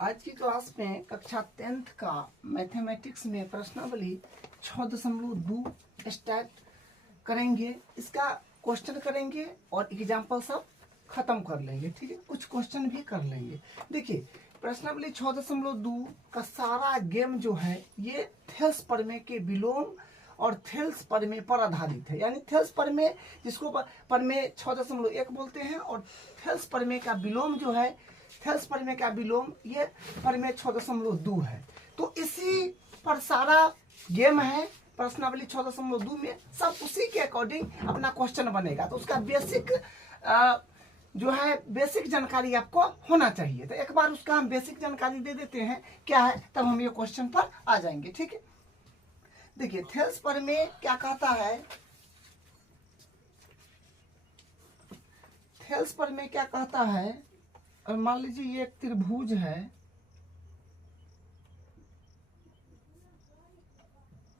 आज की क्लास में कक्षा 10th का मैथमेटिक्स में प्रश्नावली 6.2 स्टार्ट करेंगे। इसका क्वेश्चन करेंगे और एग्जाम्पल सब खत्म कर लेंगे। ठीक है, कुछ क्वेश्चन भी कर लेंगे। देखिए, प्रश्नावली 6.2 का सारा गेम जो है ये थेल्स प्रमेय के विलोम और थेल्स प्रमेय पर आधारित है। यानी थेल्स प्रमेय जिसको प्रमेय 6.1 बोलते हैं, और थेल्स प्रमेय का विलोम जो है, थेल्स प्रमेय का विलोम ये प्रमेय 6.2 है। तो इसी पर सारा गेम है। प्रश्नावली 6.2 में सब उसी के अकॉर्डिंग अपना क्वेश्चन बनेगा। तो उसका बेसिक जो है बेसिक जानकारी आपको होना चाहिए। तो एक बार उसका हम बेसिक जानकारी दे देते हैं क्या है, तब हम ये क्वेश्चन पर आ जाएंगे। ठीक है, देखिए थेल्स प्रमेय क्या कहता है। थेल्स प्रमेय क्या कहता है, और मान लीजिए ये एक त्रिभुज है,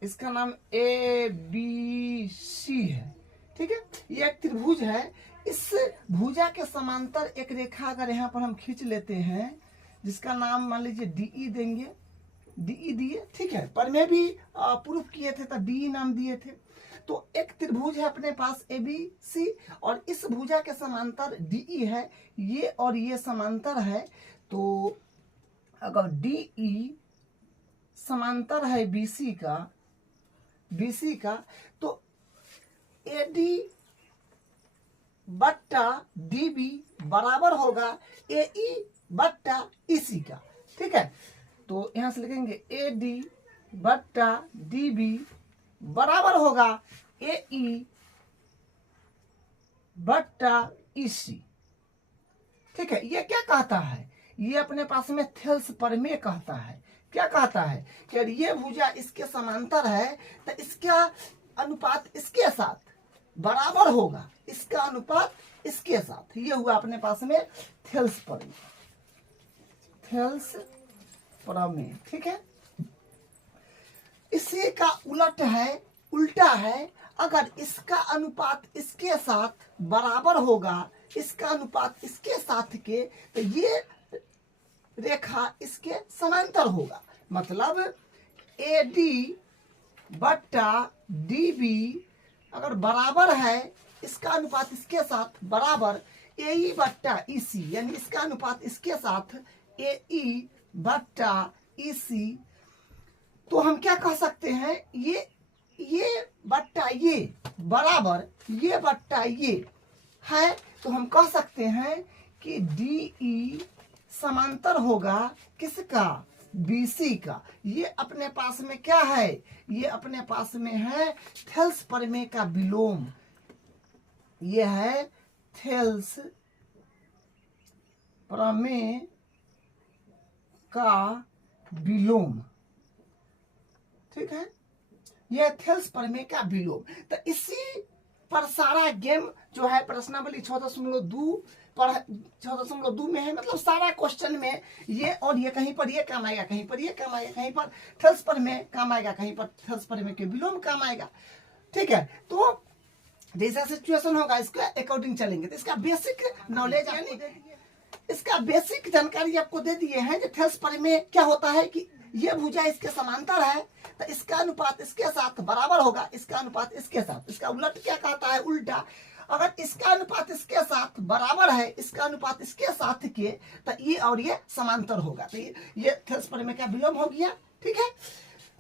इसका नाम ABC है। ठीक है, ये एक त्रिभुज है। इस भुजा के समांतर एक रेखा अगर यहाँ पर हम खींच लेते हैं, जिसका नाम मान लीजिए DE देंगे, DE दिए। ठीक है, पर में भी प्रूफ किए थे तो DE नाम दिए थे। तो एक त्रिभुज है अपने पास ABC, और इस भुजा के समांतर DE है, ये और ये समांतर है। तो अगर DE समांतर है BC का, तो AD बट्टा DB बराबर होगा AE बट्टा EC का। ठीक है, तो यहां से लिखेंगे AD बट्टा DB बराबर होगा AE बट्टा EC। ठीक है, ये क्या कहता है, ये अपने पास में थेल्स प्रमेय कहता है। क्या कहता है कि अगर ये भुजा इसके समांतर है तो इसका अनुपात इसके साथ बराबर होगा, इसका अनुपात इसके साथ। ये हुआ अपने पास में थेल्स प्रमेय, थेल्स प्रमेय। ठीक है, इसी का उल्टा है, अगर इसका अनुपात इसके साथ बराबर होगा, इसका अनुपात इसके साथ के, तो ये रेखा इसके समांतर होगा। मतलब AD बट्टा DB अगर बराबर है, इसका अनुपात इसके साथ बराबर AE बट्टा EC, यानी इसका अनुपात इसके साथ AE बट्टा EC, तो हम क्या कह सकते हैं, ये बट्टा ये बराबर ये बट्टा ये है। तो हम कह सकते हैं कि DE समांतर होगा किसका, BC का। ये अपने पास में क्या है, ये अपने पास में है थेल्स प्रमेय का विलोम। ये है थेल्स प्रमेय का विलोम। ठीक है, यह थेल्स प्रमेय का विलोम। तो इसी पर सारा गेम जो है प्रश्नावली 6.2 में है। मतलब सारा क्वेश्चन में ये और ये कहीं पर ये काम आएगा, कहीं पर ये काम आएगा, कहीं पर थेल्स प्रमेय काम आएगा, कहीं पर थेल्स प्रमेय के विलोम काम आएगा। ठीक है, तो जैसा सिचुएशन होगा इसके अकॉर्डिंग चलेंगे। तो इसका बेसिक नॉलेज, यानी इसका बेसिक जानकारी आपको दे दिए हैं। जो थेल्स प्रमेय क्या होता है कि ये भुजा इसके समांतर है, तो इसका अनुपात इसके साथ बराबर होगा, इसका अनुपात इसके साथ। इसका उलट क्या कहता है, उल्टा, अगर इसका अनुपात इसके साथ बराबर है, इसका अनुपात इसके साथ के, तो ये और ये समांतर होगा। तो ये थेल्स प्रमेय का विलोम हो गया। ठीक है,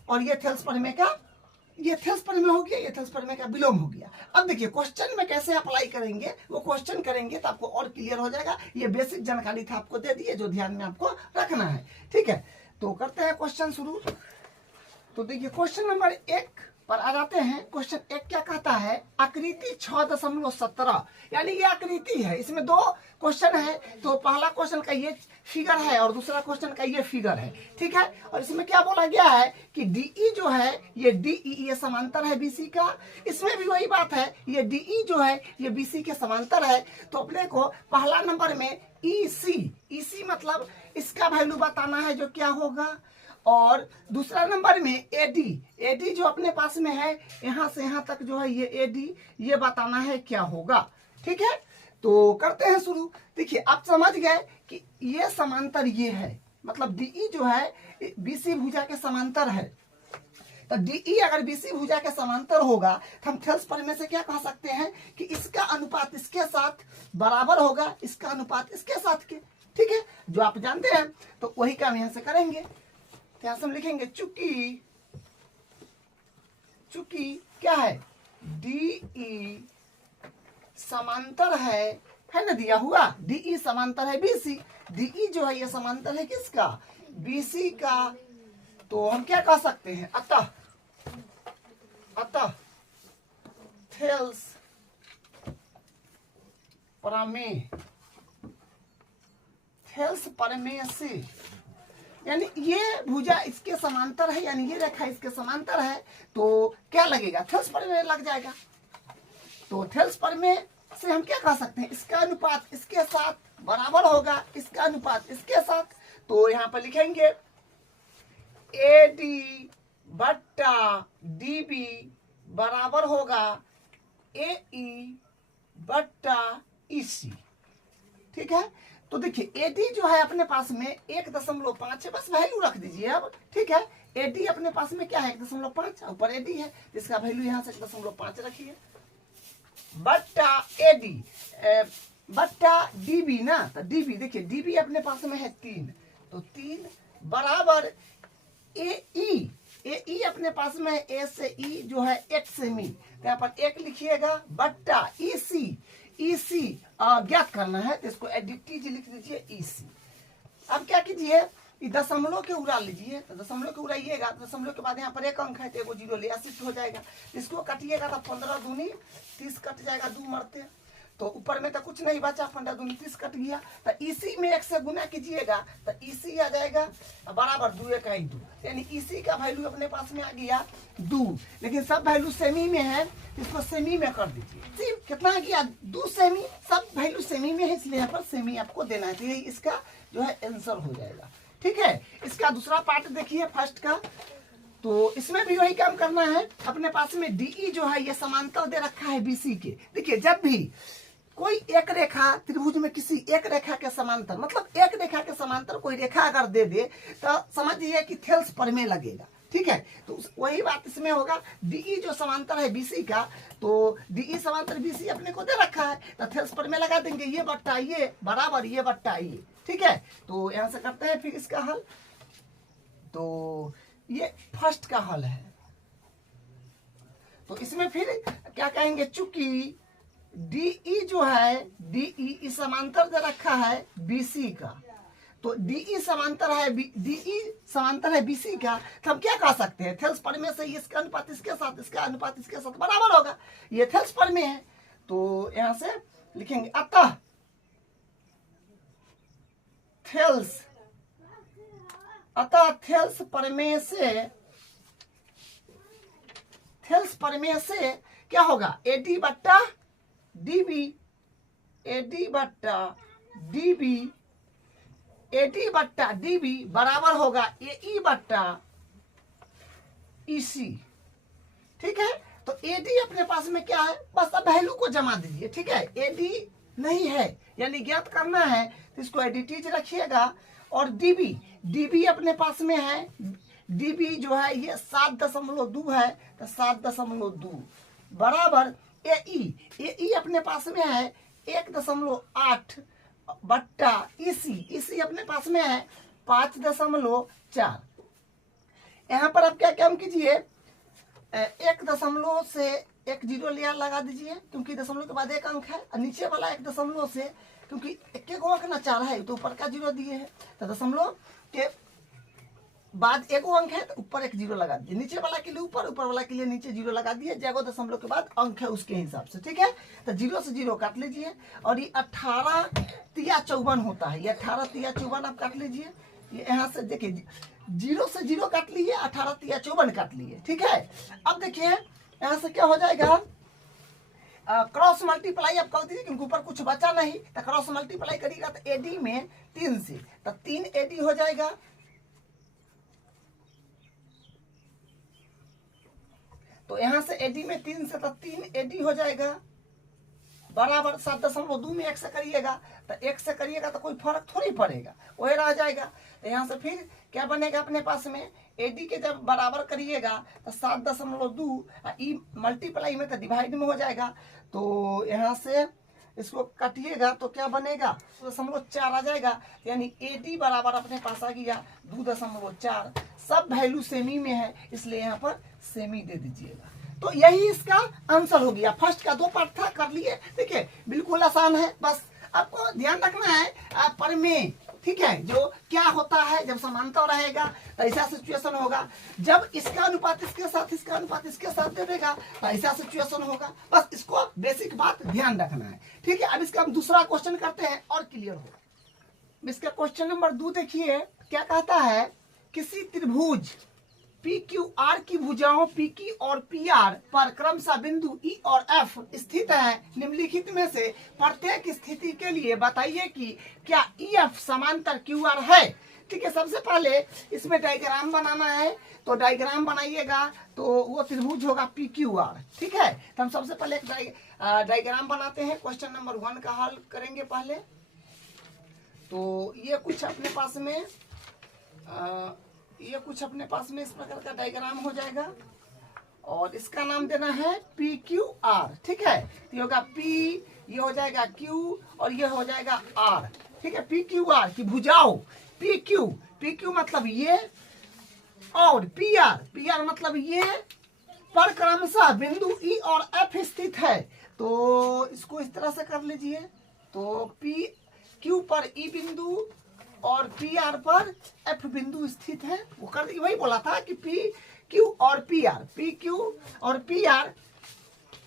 और ये थेल्स प्रमेय का, ये थेल्स प्रमेय हो गया, ये थेल्स प्रमेय का विलोम हो गया। अब देखिए क्वेश्चन में कैसे अप्लाई करेंगे, वो क्वेश्चन करेंगे तो आपको और क्लियर हो जाएगा। ये बेसिक जानकारी था, आपको दे दिए, जो ध्यान में आपको रखना है। ठीक है, तो करते हैं क्वेश्चन शुरू। तो देखिए क्वेश्चन नंबर 1 पर आ जाते हैं। क्वेश्चन 1 क्या कहता है, आकृति 6.17, यानी ये आकृति है, इसमें 2 क्वेश्चन है। तो पहला क्वेश्चन का ये फिगर है और दूसरा क्वेश्चन का ये फिगर है। ठीक है, और इसमें क्या बोला गया है कि DE जो है, ये DE ये समांतर है BC का। इसमें भी वही बात है, ये DE जो है ये BC के समांतर है। तो अपने को पहला नंबर में EC मतलब इसका वैल्यू बताना है जो क्या होगा, और दूसरा नंबर में AD जो अपने पास में है, यहाँ से यहाँ तक जो है ये AD, ये बताना है क्या होगा। ठीक है, तो करते हैं शुरू। देखिए आप समझ गए कि ये समांतर ये है, मतलब डीई जो है बीसी भुजा के समांतर है। तो डीई अगर बीसी भुजा के समांतर होगा तो हम थेल्स प्रमेय से क्या कह सकते हैं कि इसका अनुपात इसके साथ बराबर होगा, इसका अनुपात इसके साथ के। ठीक है, जो आप जानते हैं तो वही काम यहां से करेंगे। तो यहां से हम लिखेंगे चूंकि क्या है, डीई समांतर है ना, दिया हुआ डीई समांतर है बीसी। डीई जो है ये समांतर है किसका, बीसी का। तो हम क्या कह सकते हैं, अतः थेल्स प्रमेय से, यानी ये भुजा इसके समांतर है, यानी ये रेखा इसके समांतर है, तो क्या लगेगा, थेल्स प्रमेय लग जाएगा। तो थेल्स प्रमेय से हम क्या कह सकते हैं, इसका अनुपात इसके साथ बराबर होगा, इसका अनुपात इसके साथ। तो यहां पर लिखेंगे AD बट्टा DB बराबर होगा AE बट्टा EC। ठीक है, तो देखिए AD जो है अपने पास में 1.5 है, बस वैल्यू रख दीजिए अब। ठीक है, AD अपने पास में क्या है 1.5, ऊपर AD है, इसका वैल्यू यहाँ से 1.5 रखिए, बट्टा AD बट्टा DB ना। तो DB देखिए, DB अपने पास में है 3, तो 3 बराबर AE अपने पास में है A से E जो है 1 सेमी, तो यहाँ पर 1 लिखिएगा, बट्टा EC ज्ञात करना है, तो इसको एडिटिव लिख दीजिए EC। अब क्या कीजिए, दशमलव के उड़ा लीजिए, तो दशमलव के उड़ाइएगा, दशमलव के बाद यहाँ पर 1 अंक है तो एगो 0 लिया, शिफ्ट हो जाएगा। इसको काटिएगा तो 15 दूनी 30 कट जाएगा, 2 मरते, तो ऊपर में तो कुछ नहीं बचा, 15 दूनी 30 कट गया। तो इसी में 1 से गुना कीजिएगा तो इसी आ जाएगा बराबर 2 1 2, यानी इसी का वैल्यू अपने पास में आ गया 2। लेकिन सब वैल्यू सेमी में है, इसको सेमी में कर दीजिए। कितना आ गया 2 सेमी, सब वैल्यू सेमी में है, इसलिए यहाँ पर सेमी आपको देना है, तो यही इसका जो है आंसर हो जाएगा। ठीक है, इसका दूसरा पार्ट देखिए फर्स्ट का, तो इसमें भी वही काम करना है। अपने पास में डीई जो है ये समांतर दे रखा है बीसी के। देखिए जब भी कोई एक रेखा त्रिभुज में किसी एक रेखा के समांतर, मतलब एक रेखा के समांतर कोई रेखा अगर दे दे तो समझिए कि थेल्स प्रमेय लगेगा। ठीक है, तो वही बात इसमें होगा, डीई जो समांतर है बीसी का, तो डीई समांतर बीसी अपने को दे रखा है, तो थेल्स प्रमेय लगा देंगे, ये बट्टा ये बराबर ये बट्टा ये। ठीक है, तो यहां से करते हैं फिर इसका हल। तो ये फर्स्ट का हल है, तो इसमें फिर क्या कहेंगे, चूंकि डीई जो है डीई समांतर दे रखा है बीसी का, तो डीई समांतर है बीसी का, तो हम क्या कह सकते हैं, थेल्स प्रमेय से इसका अनुपात इसके साथ, इसका अनुपात इसके साथ बराबर होगा, ये थेल्स प्रमेय है। तो यहां से लिखेंगे अतः थेल्स प्रमेय से क्या होगा, AD बट्टा DB बराबर होगा AE बट्टा EC। ठीक है, तो AD अपने पास में क्या है, बस अब वैल्यू को जमा दीजिए। ठीक है, AD नहीं है यानी ज्ञात करना है, तो इसको एडिटिव रखिएगा। और DB अपने पास में है, DB जो है ये 7.2 है, तो 7.2 बराबर AE अपने पास में है 1.8 बट्टा EC अपने पास में है 5.4। यहाँ पर आप क्या काम कीजिए, 1 दशमलव से 1 0 लिया लगा दीजिए, क्योंकि दशमलव के बाद 1 अंक है, और नीचे वाला 1 दशमलव से, क्योंकि 1 अंक ना 4 है, तो ऊपर का 0 दिए है, तो दशमलव के बाद 1 अंक है तो ऊपर 1 0 लगा दिए, नीचे वाला के लिए ऊपर, ऊपर वाला के लिए नीचे 0 लगा दिए, जगह दशमलव के बाद अंक है उसके हिसाब से। ठीक है, तो 0 से 0 काट लीजिए, और ये 18 तिया 54 होता है, ये 18 तिया 54 आप काट लीजिए। ये यहाँ से देखिए 0 से 0 काट लिए, 18 तिया 54 काट लिए। ठीक है, अब देखिए यहाँ से क्या हो जाएगा, क्रॉस मल्टीप्लाई आप कर दीजिए, क्योंकि ऊपर कुछ बचा नहीं, तो क्रॉस मल्टीप्लाई करिएगा तो AD में 3 से, तो 3 AD हो जाएगा, तो यहां से AD में 3 से, तो 3 AD हो जाएगा, बराबर 7.2 में 1 से करिएगा तो 1 से करिएगा तो कोई फर्क थोड़ी पड़ेगा, वही रह जाएगा। तो यहाँ से फिर क्या बनेगा अपने पास में, AD के जब बराबर करिएगा तो 7.2 ई मल्टीप्लाई में तो डिवाइड में हो जाएगा। तो यहाँ से इसको काटिएगा तो क्या बनेगा 2.4 आ जाएगा, यानी AD बराबर अपने पास आ गया 2.4। सब वैल्यू सेमी में है इसलिए यहाँ पर सेमी दे दीजिएगा। तो यही इसका आंसर हो गया। फर्स्ट का 2 पार्ट था, कर लिए। देखिए बिल्कुल आसान है, बस आपको ध्यान रखना है प्रमेय, ठीक है, जो क्या होता है जब समांतर रहेगा तो ऐसा सिचुएशन होगा, जब इसका अनुपात इसके साथ इसका अनुपात इसके साथ देगा तो ऐसा सिचुएशन होगा। बस इसको बेसिक बात ध्यान रखना है, ठीक है। अब इसका हम दूसरा क्वेश्चन करते हैं और क्लियर होगा। इसका क्वेश्चन नंबर 2 देखिए क्या कहता है, किसी त्रिभुज PQR की भुजाओं PQ और PR पर क्रमशः बिंदु E और F स्थित है। निम्नलिखित में से प्रत्येक स्थिति के लिए बताइए कि क्या EF समांतर QR है। ठीक है, सबसे पहले इसमें डायग्राम बनाना है, तो डायग्राम बनाइएगा तो वो त्रिभुज होगा PQR। ठीक है, तो हम सबसे पहले एक डायग्राम बनाते हैं। क्वेश्चन नंबर 1 का हल करेंगे पहले। तो ये कुछ अपने पास में इस प्रकार का डायग्राम हो जाएगा और इसका नाम देना है PQR। ठीक है, तो ये होगा P, ये हो जाएगा Q और ये हो जाएगा R। ठीक है, PQR की भुजाओं PQ मतलब ये और PR मतलब ये पर क्रमशः बिंदु E और F स्थित है। तो इसको इस तरह से कर लीजिए, तो PQ पर E बिंदु और PR पर F बिंदु स्थित है। वो कर वही बोला था कि PQ और PR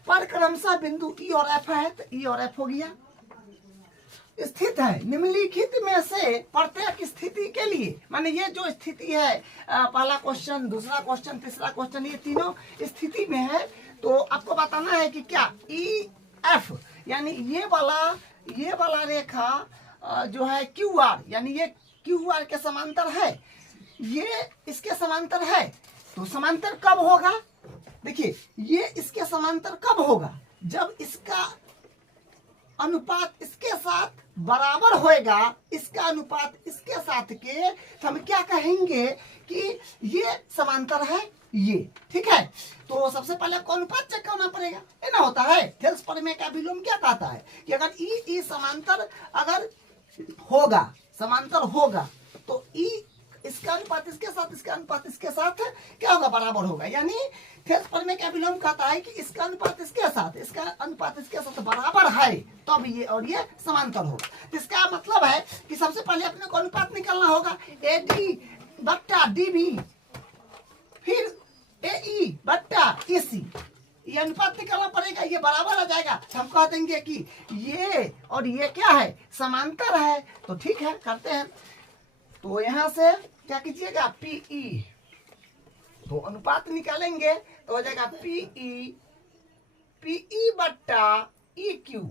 पर क्रमशः बिंदु E और F है, तो E और F हो गया स्थित है। निम्नलिखित में से प्रत्येक स्थिति के लिए, माने ये जो स्थिति है पहला क्वेश्चन, दूसरा क्वेश्चन, तीसरा क्वेश्चन, ये तीनों स्थिति में है। तो आपको बताना है कि क्या EF यानी ये वाला रेखा जो है QR यानी ये QR के समांतर है, ये इसके समांतर है। तो समांतर कब होगा, देखिए ये इसके समांतर कब होगा, जब इसका अनुपात इसके साथ बराबर होएगा, इसका अनुपात इसके साथ के, तो हम क्या कहेंगे कि ये समांतर है ये। ठीक है, तो सबसे पहले आपको अनुपात चेक करना पड़ेगा, ये ना होता है। थेल्स प्रमेय का विलोम क्या कहता है कि अगर ई समांतर अगर होगा, समांतर होगा, तो ई इसका अनुपात इसके साथ, इसका अनुपात इसके साथ क्या होगा, बराबर होगा। यानी थेल्स प्रमेय का विलोम कहता है कि इसका अनुपात इसके साथ, इसका अनुपात इसके साथ बराबर है, तब ये और ये समांतर होगा। इसका मतलब है कि सबसे पहले अपने को अनुपात निकालना होगा, AD बट्टा DB, फिर AE बट्टा EC, ये अनुपात निकालना पड़ेगा, ये बराबर आ जाएगा। हम कह देंगे कि ये और ये क्या है, समांतर है। तो ठीक है, करते हैं। तो यहाँ से क्या कीजिएगा, PE, तो अनुपात निकालेंगे तो हो जाएगा PE बट्टा EQ।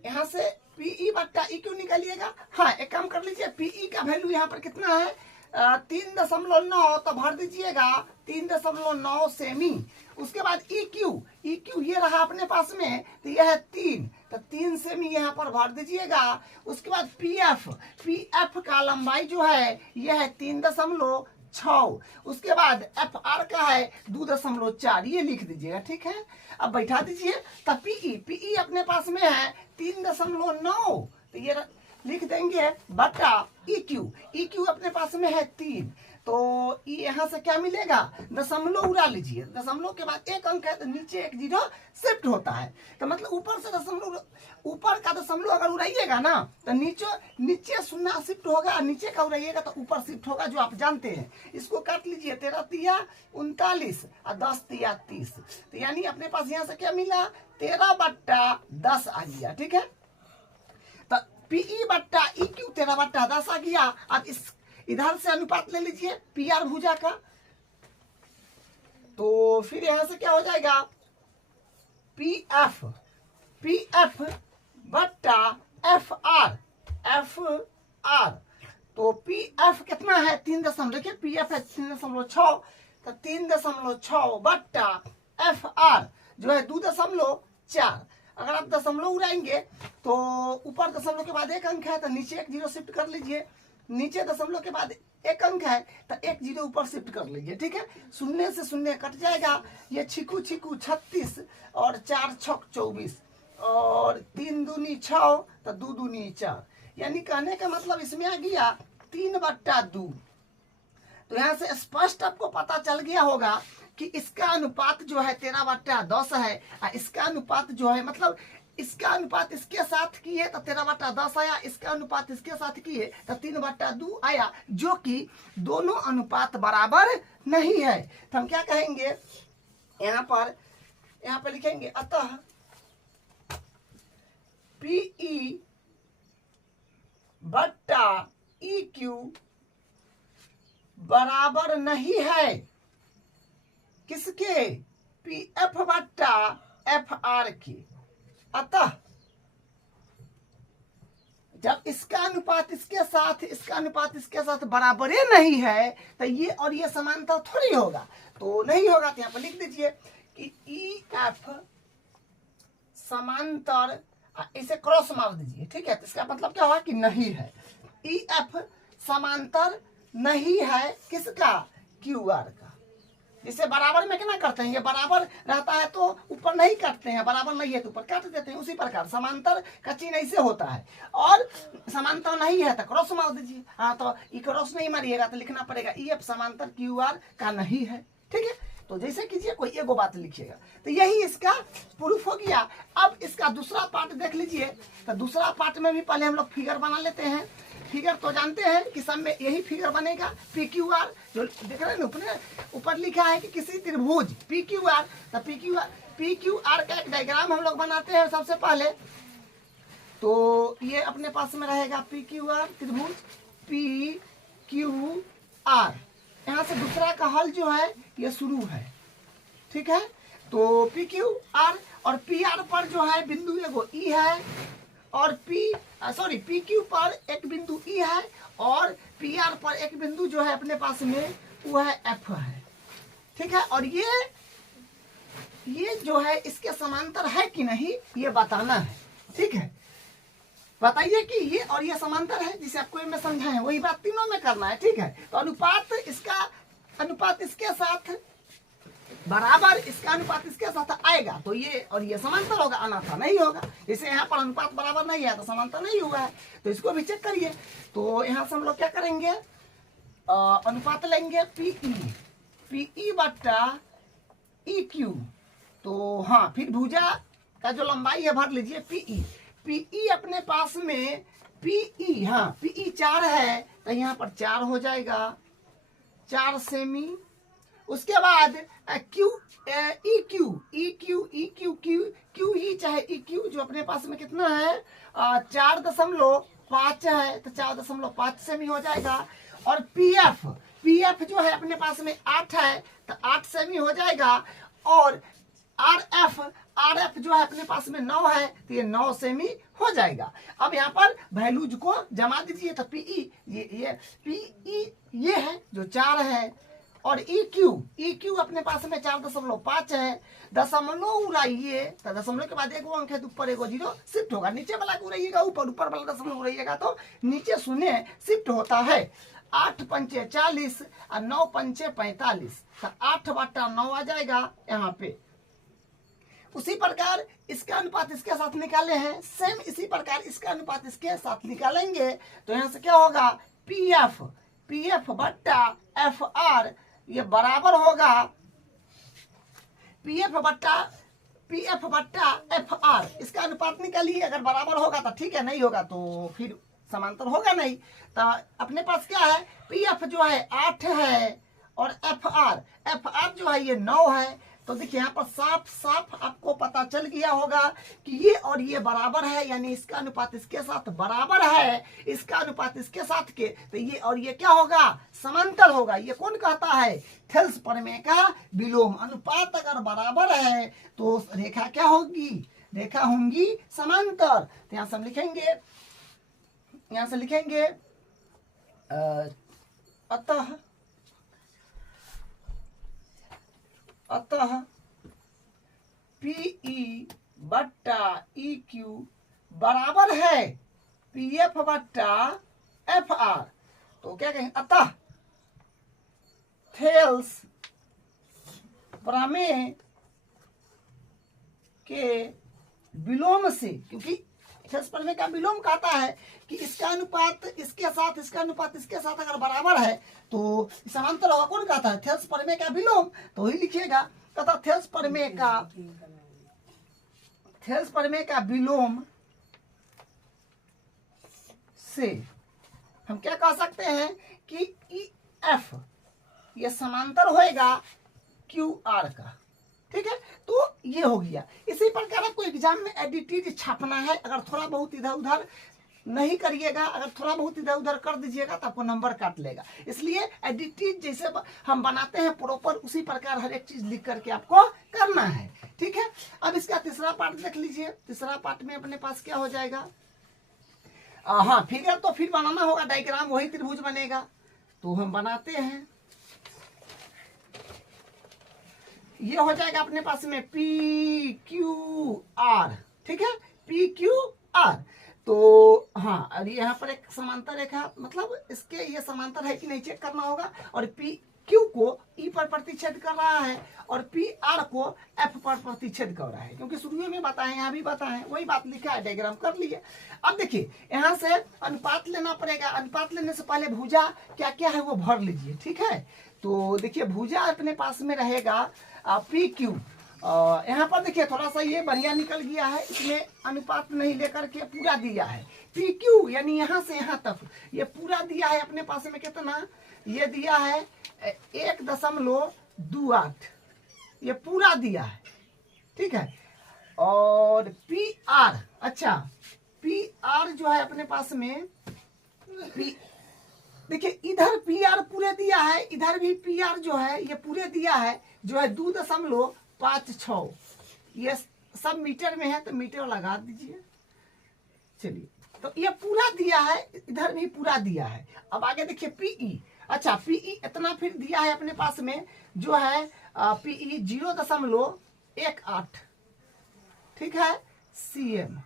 यहाँ से PE बट्टा EQ निकालिएगा। हाँ, एक काम कर लीजिए, PE का वैल्यू यहाँ पर कितना है 3.9, तो भर दीजिएगा 3.9 सेमी। उसके बाद EQ ये रहा अपने पास में, तो यह है 3, तो 3 सेमी यहाँ पर भर दीजिएगा। उसके बाद PF का लंबाई जो है यह है 3.6। उसके बाद FR का है 2.4, ये लिख दीजिएगा। ठीक है, अब बैठा दीजिए। तब PE अपने पास में है 3.9, तो ये लिख देंगे बटा EQ अपने पास में है 3, तो यहाँ से क्या मिलेगा, दशमलव उड़ा लीजिए। दशमलव के बाद एक अंक है तो नीचे एक 0 शिफ्ट होता है, तो मतलब ऊपर से दशमलव, ऊपर का दशमलव अगर उड़ाइएगा ना तो नीचे 0 शिफ्ट होगा, नीचे का उड़ाइएगा तो ऊपर शिफ्ट होगा, जो आप जानते हैं। इसको काट लीजिए, 13 तिया 39 और 10 तिया 30, तो यानी अपने पास यहाँ से क्या मिला, 13 बट्टा 10 आ गया। ठीक है, तो PE बट्टा EQ 13 बट्टा 10 आ गया। अब इस इधर से अनुपात ले लीजिए PR भुजा का, तो फिर यहां से क्या हो जाएगा, PF बट्टा FR। तो PF कितना है 3 देखिए, PF है 3.6, तो 3.6 बट्टा FR जो है 2.4। अगर आप दशमलव उड़ाएंगे तो ऊपर दशमलव के बाद एक अंक है तो नीचे एक जीरो शिफ्ट कर लीजिए, नीचे दशमलव के बाद एक अंक है तो एक जीरो ऊपर शिफ्ट कर लीजिए, ठीक है। शून्य से शून्य कट जाएगा, ये छिकू छिकू 36 और 4 छक 24 और 3 दूनी 6 तो 2 दूनी 4, यानी कहने का मतलब इसमें आ गया 3/2। तो यहाँ से स्पष्ट आपको पता चल गया होगा कि इसका अनुपात जो है 13/10 है, और इसका अनुपात जो है मतलब इसका अनुपात इसके साथ किए तो 13/10 आया, इसका अनुपात इसके साथ किए तो 3/2 आया, जो कि दोनों अनुपात बराबर नहीं है। तो हम क्या कहेंगे यहाँ पर लिखेंगे अतः PE बट्टा EQ बराबर नहीं है किसके, PF बट्टा FR के। अतः जब इसका अनुपात इसके साथ इसका अनुपात इसके साथ बराबर ही नहीं है तो ये और ये समांतर थोड़ी होगा, तो नहीं होगा। तो यहाँ पर लिख दीजिए कि EF समांतर, इसे क्रॉस मार दीजिए, ठीक है। तो इसका मतलब क्या हुआ कि नहीं है, EF समांतर नहीं है किसका, QR का। जिसे बराबर में क्या करते हैं, ये बराबर रहता है तो ऊपर नहीं काटते हैं, बराबर नहीं है तो ऊपर काट देते हैं, उसी प्रकार समांतर का चिन्ह ऐसे होता है। और समांतर नहीं है तो क्रॉस मार दीजिए। हाँ, तो ये क्रॉस नहीं मारिएगा तो लिखना पड़ेगा EF समांतर QR का नहीं है, ठीक है। तो जैसे कीजिए कोई एगो बात लिखिएगा, तो यही इसका प्रूफ हो गया। अब इसका दूसरा पार्ट देख लीजिए। तो दूसरा पार्ट में भी पहले हम लोग फिगर बना लेते हैं। फिगर तो जानते हैं कि सब में यही फिगर बनेगा, PQR जो देख रहे हैं ना ऊपर लिखा है कि किसी त्रिभुज PQR, तो PQR का एक डायग्राम हम लोग बनाते हैं सबसे पहले। तो ये अपने पास में रहेगा PQR त्रिभुज PQR। यहाँ से दूसरा का हल जो है ये शुरू है, ठीक है। तो PQR और PR पर जो है बिंदु एगो E है, और PQ पर एक बिंदु E है, और PR पर एक बिंदु जो है अपने पास में वो है F है, ठीक है। और ये जो है इसके समांतर है कि नहीं ये बताना है, ठीक है। बताइए कि ये और ये समांतर है, जिसे आपको मैं समझाए वही बात तीनों में करना है, ठीक है। तो अनुपात इसके साथ बराबर, इसका अनुपात इसके साथ आएगा तो ये और ये समांतर होगा, अनाथा नहीं होगा। जैसे यहाँ पर अनुपात बराबर नहीं है तो समांतर नहीं हुआ है, तो इसको भी चेक करिए। तो यहाँ से हम लोग क्या करेंगे, अनुपात लेंगे PE बट्टा EQ। तो हाँ, फिर भुजा का जो लंबाई है भर लीजिए PE अपने पास में PE, हाँ PE 4 है तो यहाँ पर 4 हो जाएगा, 4 सेमी। उसके बाद EQ चाहे EQ जो अपने पास में कितना है 4.5 है तो 4.5 सेमी हो जाएगा। और PF जो है अपने पास में 8 है तो 8 सेमी हो जाएगा। और RF जो है अपने पास में 9 है तो ये 9 सेमी हो जाएगा। अब यहाँ पर वैल्यूज को जमा दीजिए। तो PE ये है जो 4 है, और EQ अपने पास में 4.5 है। दशमलव उड़ाइए तो दशमलव के बाद एगो अंक है तो ऊपर एगो जीरो शिफ्ट होगा, नीचे वाला को उड़ाइएगा ऊपर वाला दशमलव उड़ाइएगा तो नीचे शून्य शिफ्ट होता है। 8 पंचे 40 और 9 पंचे 45, तो 8/9 आ जाएगा यहाँ पे। उसी प्रकार इसका अनुपात इसके साथ निकाले हैं, सेम इसी प्रकार इसका अनुपात इसके साथ निकालेंगे। तो यहाँ से क्या होगा, PF बट्टा FR ये बराबर होगा PF बट्टा FR। इसका अनुपात निकालिए, अगर बराबर होगा तो ठीक है, नहीं होगा तो फिर समांतर होगा नहीं। तो अपने पास क्या है, PF जो है 8 है और FR जो है ये 9 है। तो देखिए यहाँ पर साफ आपको पता चल गया होगा कि ये और ये बराबर है, यानी इसका अनुपात इसके साथ बराबर है, इसका अनुपात इसके साथ के, तो ये और ये क्या होगा, समांतर होगा। ये कौन कहता है, थेल्स प्रमेय का विलोम। अनुपात अगर बराबर है तो रेखा क्या होगी, रेखा होंगी समांतर। तो यहाँ से हम लिखेंगे अतः PE बट्टा ई क्यू बराबर है पी एफ बट्टा एफ आर। तो क्या कहेंगे, अतः थेल्स प्रमेय के विलोम से, क्योंकि थेल्स प्रमेय का विलोम कहता है कि इसका अनुपात इसके साथ, इसका अनुपात इसके साथ अगर बराबर है तो समांतर होगा। कौन कहता है, थेल्स प्रमेय का विलोम। तो ही लिखिएगा, कहता थेल्स प्रमेय का विलोम से हम क्या कह सकते हैं कि ई एफ ये समांतर होएगा क्यू आर का। ठीक है, तो ये हो गया। इसी प्रकार आपको एग्जाम में एडिटिव छापना है। अगर थोड़ा बहुत इधर उधर नहीं करिएगा, अगर थोड़ा बहुत इधर उधर कर दीजिएगा तो आपको नंबर काट लेगा। इसलिए एडिटिव जैसे हम बनाते हैं प्रॉपर, उसी प्रकार हर एक चीज लिख करके आपको करना है। ठीक है, अब इसका तीसरा पार्ट देख लीजिए। तीसरा पार्ट में अपने पास क्या हो जाएगा, हाँ फिगर तो फिर बनाना होगा, डायग्राम वही त्रिभुज बनेगा। तो हम बनाते हैं, ये हो जाएगा अपने पास में पी क्यू आर। ठीक है, पी क्यू आर। तो हाँ, और यहाँ पर एक समांतर रेखा, मतलब इसके ये समांतर है कि नहीं चेक करना होगा। और पी क्यू को ई पर प्रतिच्छेद कर रहा है और पी आर को एफ पर प्रतिच्छेद कर रहा है, क्योंकि शुरू में बताएं, यहाँ भी बताएं, वही बात लिखा है, डायग्राम कर लिए। अब देखिए यहाँ से अनुपात लेना पड़ेगा। अनुपात लेने से पहले भुजा क्या क्या है वो भर लीजिए। ठीक है, तो देखिए भुजा अपने पास में रहेगा पी क्यू। यहाँ पर देखिए थोड़ा सा ये बढ़िया निकल गया है, इसमें अनुपात नहीं लेकर के पूरा दिया है। पी क्यू यानी यहाँ से यहाँ तक ये पूरा दिया है अपने पास में। कितना ये दिया है, 1.28 ये पूरा दिया है। ठीक है, और पी आर, अच्छा पी आर जो है अपने पास में, देखिए इधर पी आर पूरे दिया है, इधर भी पी आर जो है ये पूरे दिया है, जो है 2.56। ये सब मीटर में है तो मीटर लगा दीजिए। चलिए, तो ये पूरा दिया है, इधर भी पूरा दिया है। अब आगे देखिए पीई, अच्छा पीई इतना फिर दिया है अपने पास में, जो है पीई 0.18। ठीक है, सीएम,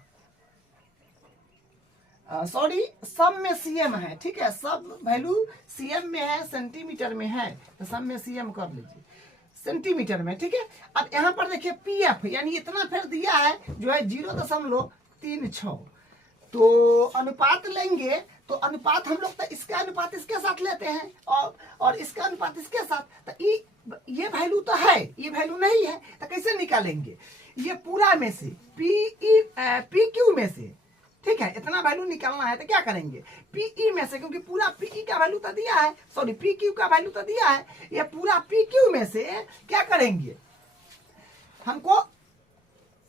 सॉरी सब में सीएम है। ठीक है, सब वैल्यू सीएम में है, सेंटीमीटर में है, तो सब में सीएम कर लीजिए, सेंटीमीटर में। ठीक है, अब यहाँ पर देखिए पीएफ यानी इतना फिर दिया है, जो है 0.36। तो अनुपात लेंगे, तो अनुपात हम लोग तो इसका अनुपात इसके साथ लेते हैं और इसका अनुपात इसके साथ। तो ये वैल्यू तो है, ये वैल्यू नहीं है, तो कैसे निकालेंगे, ये पूरा में से पी क्यू में से। ठीक है, इतना वैल्यू निकालना है तो क्या करेंगे, पीई में से, क्योंकि पूरा पीई का वैल्यू तो दिया है, सॉरी पी क्यू का वैल्यू तो दिया है, ये पूरा पी क्यू में से क्या करेंगे, हमको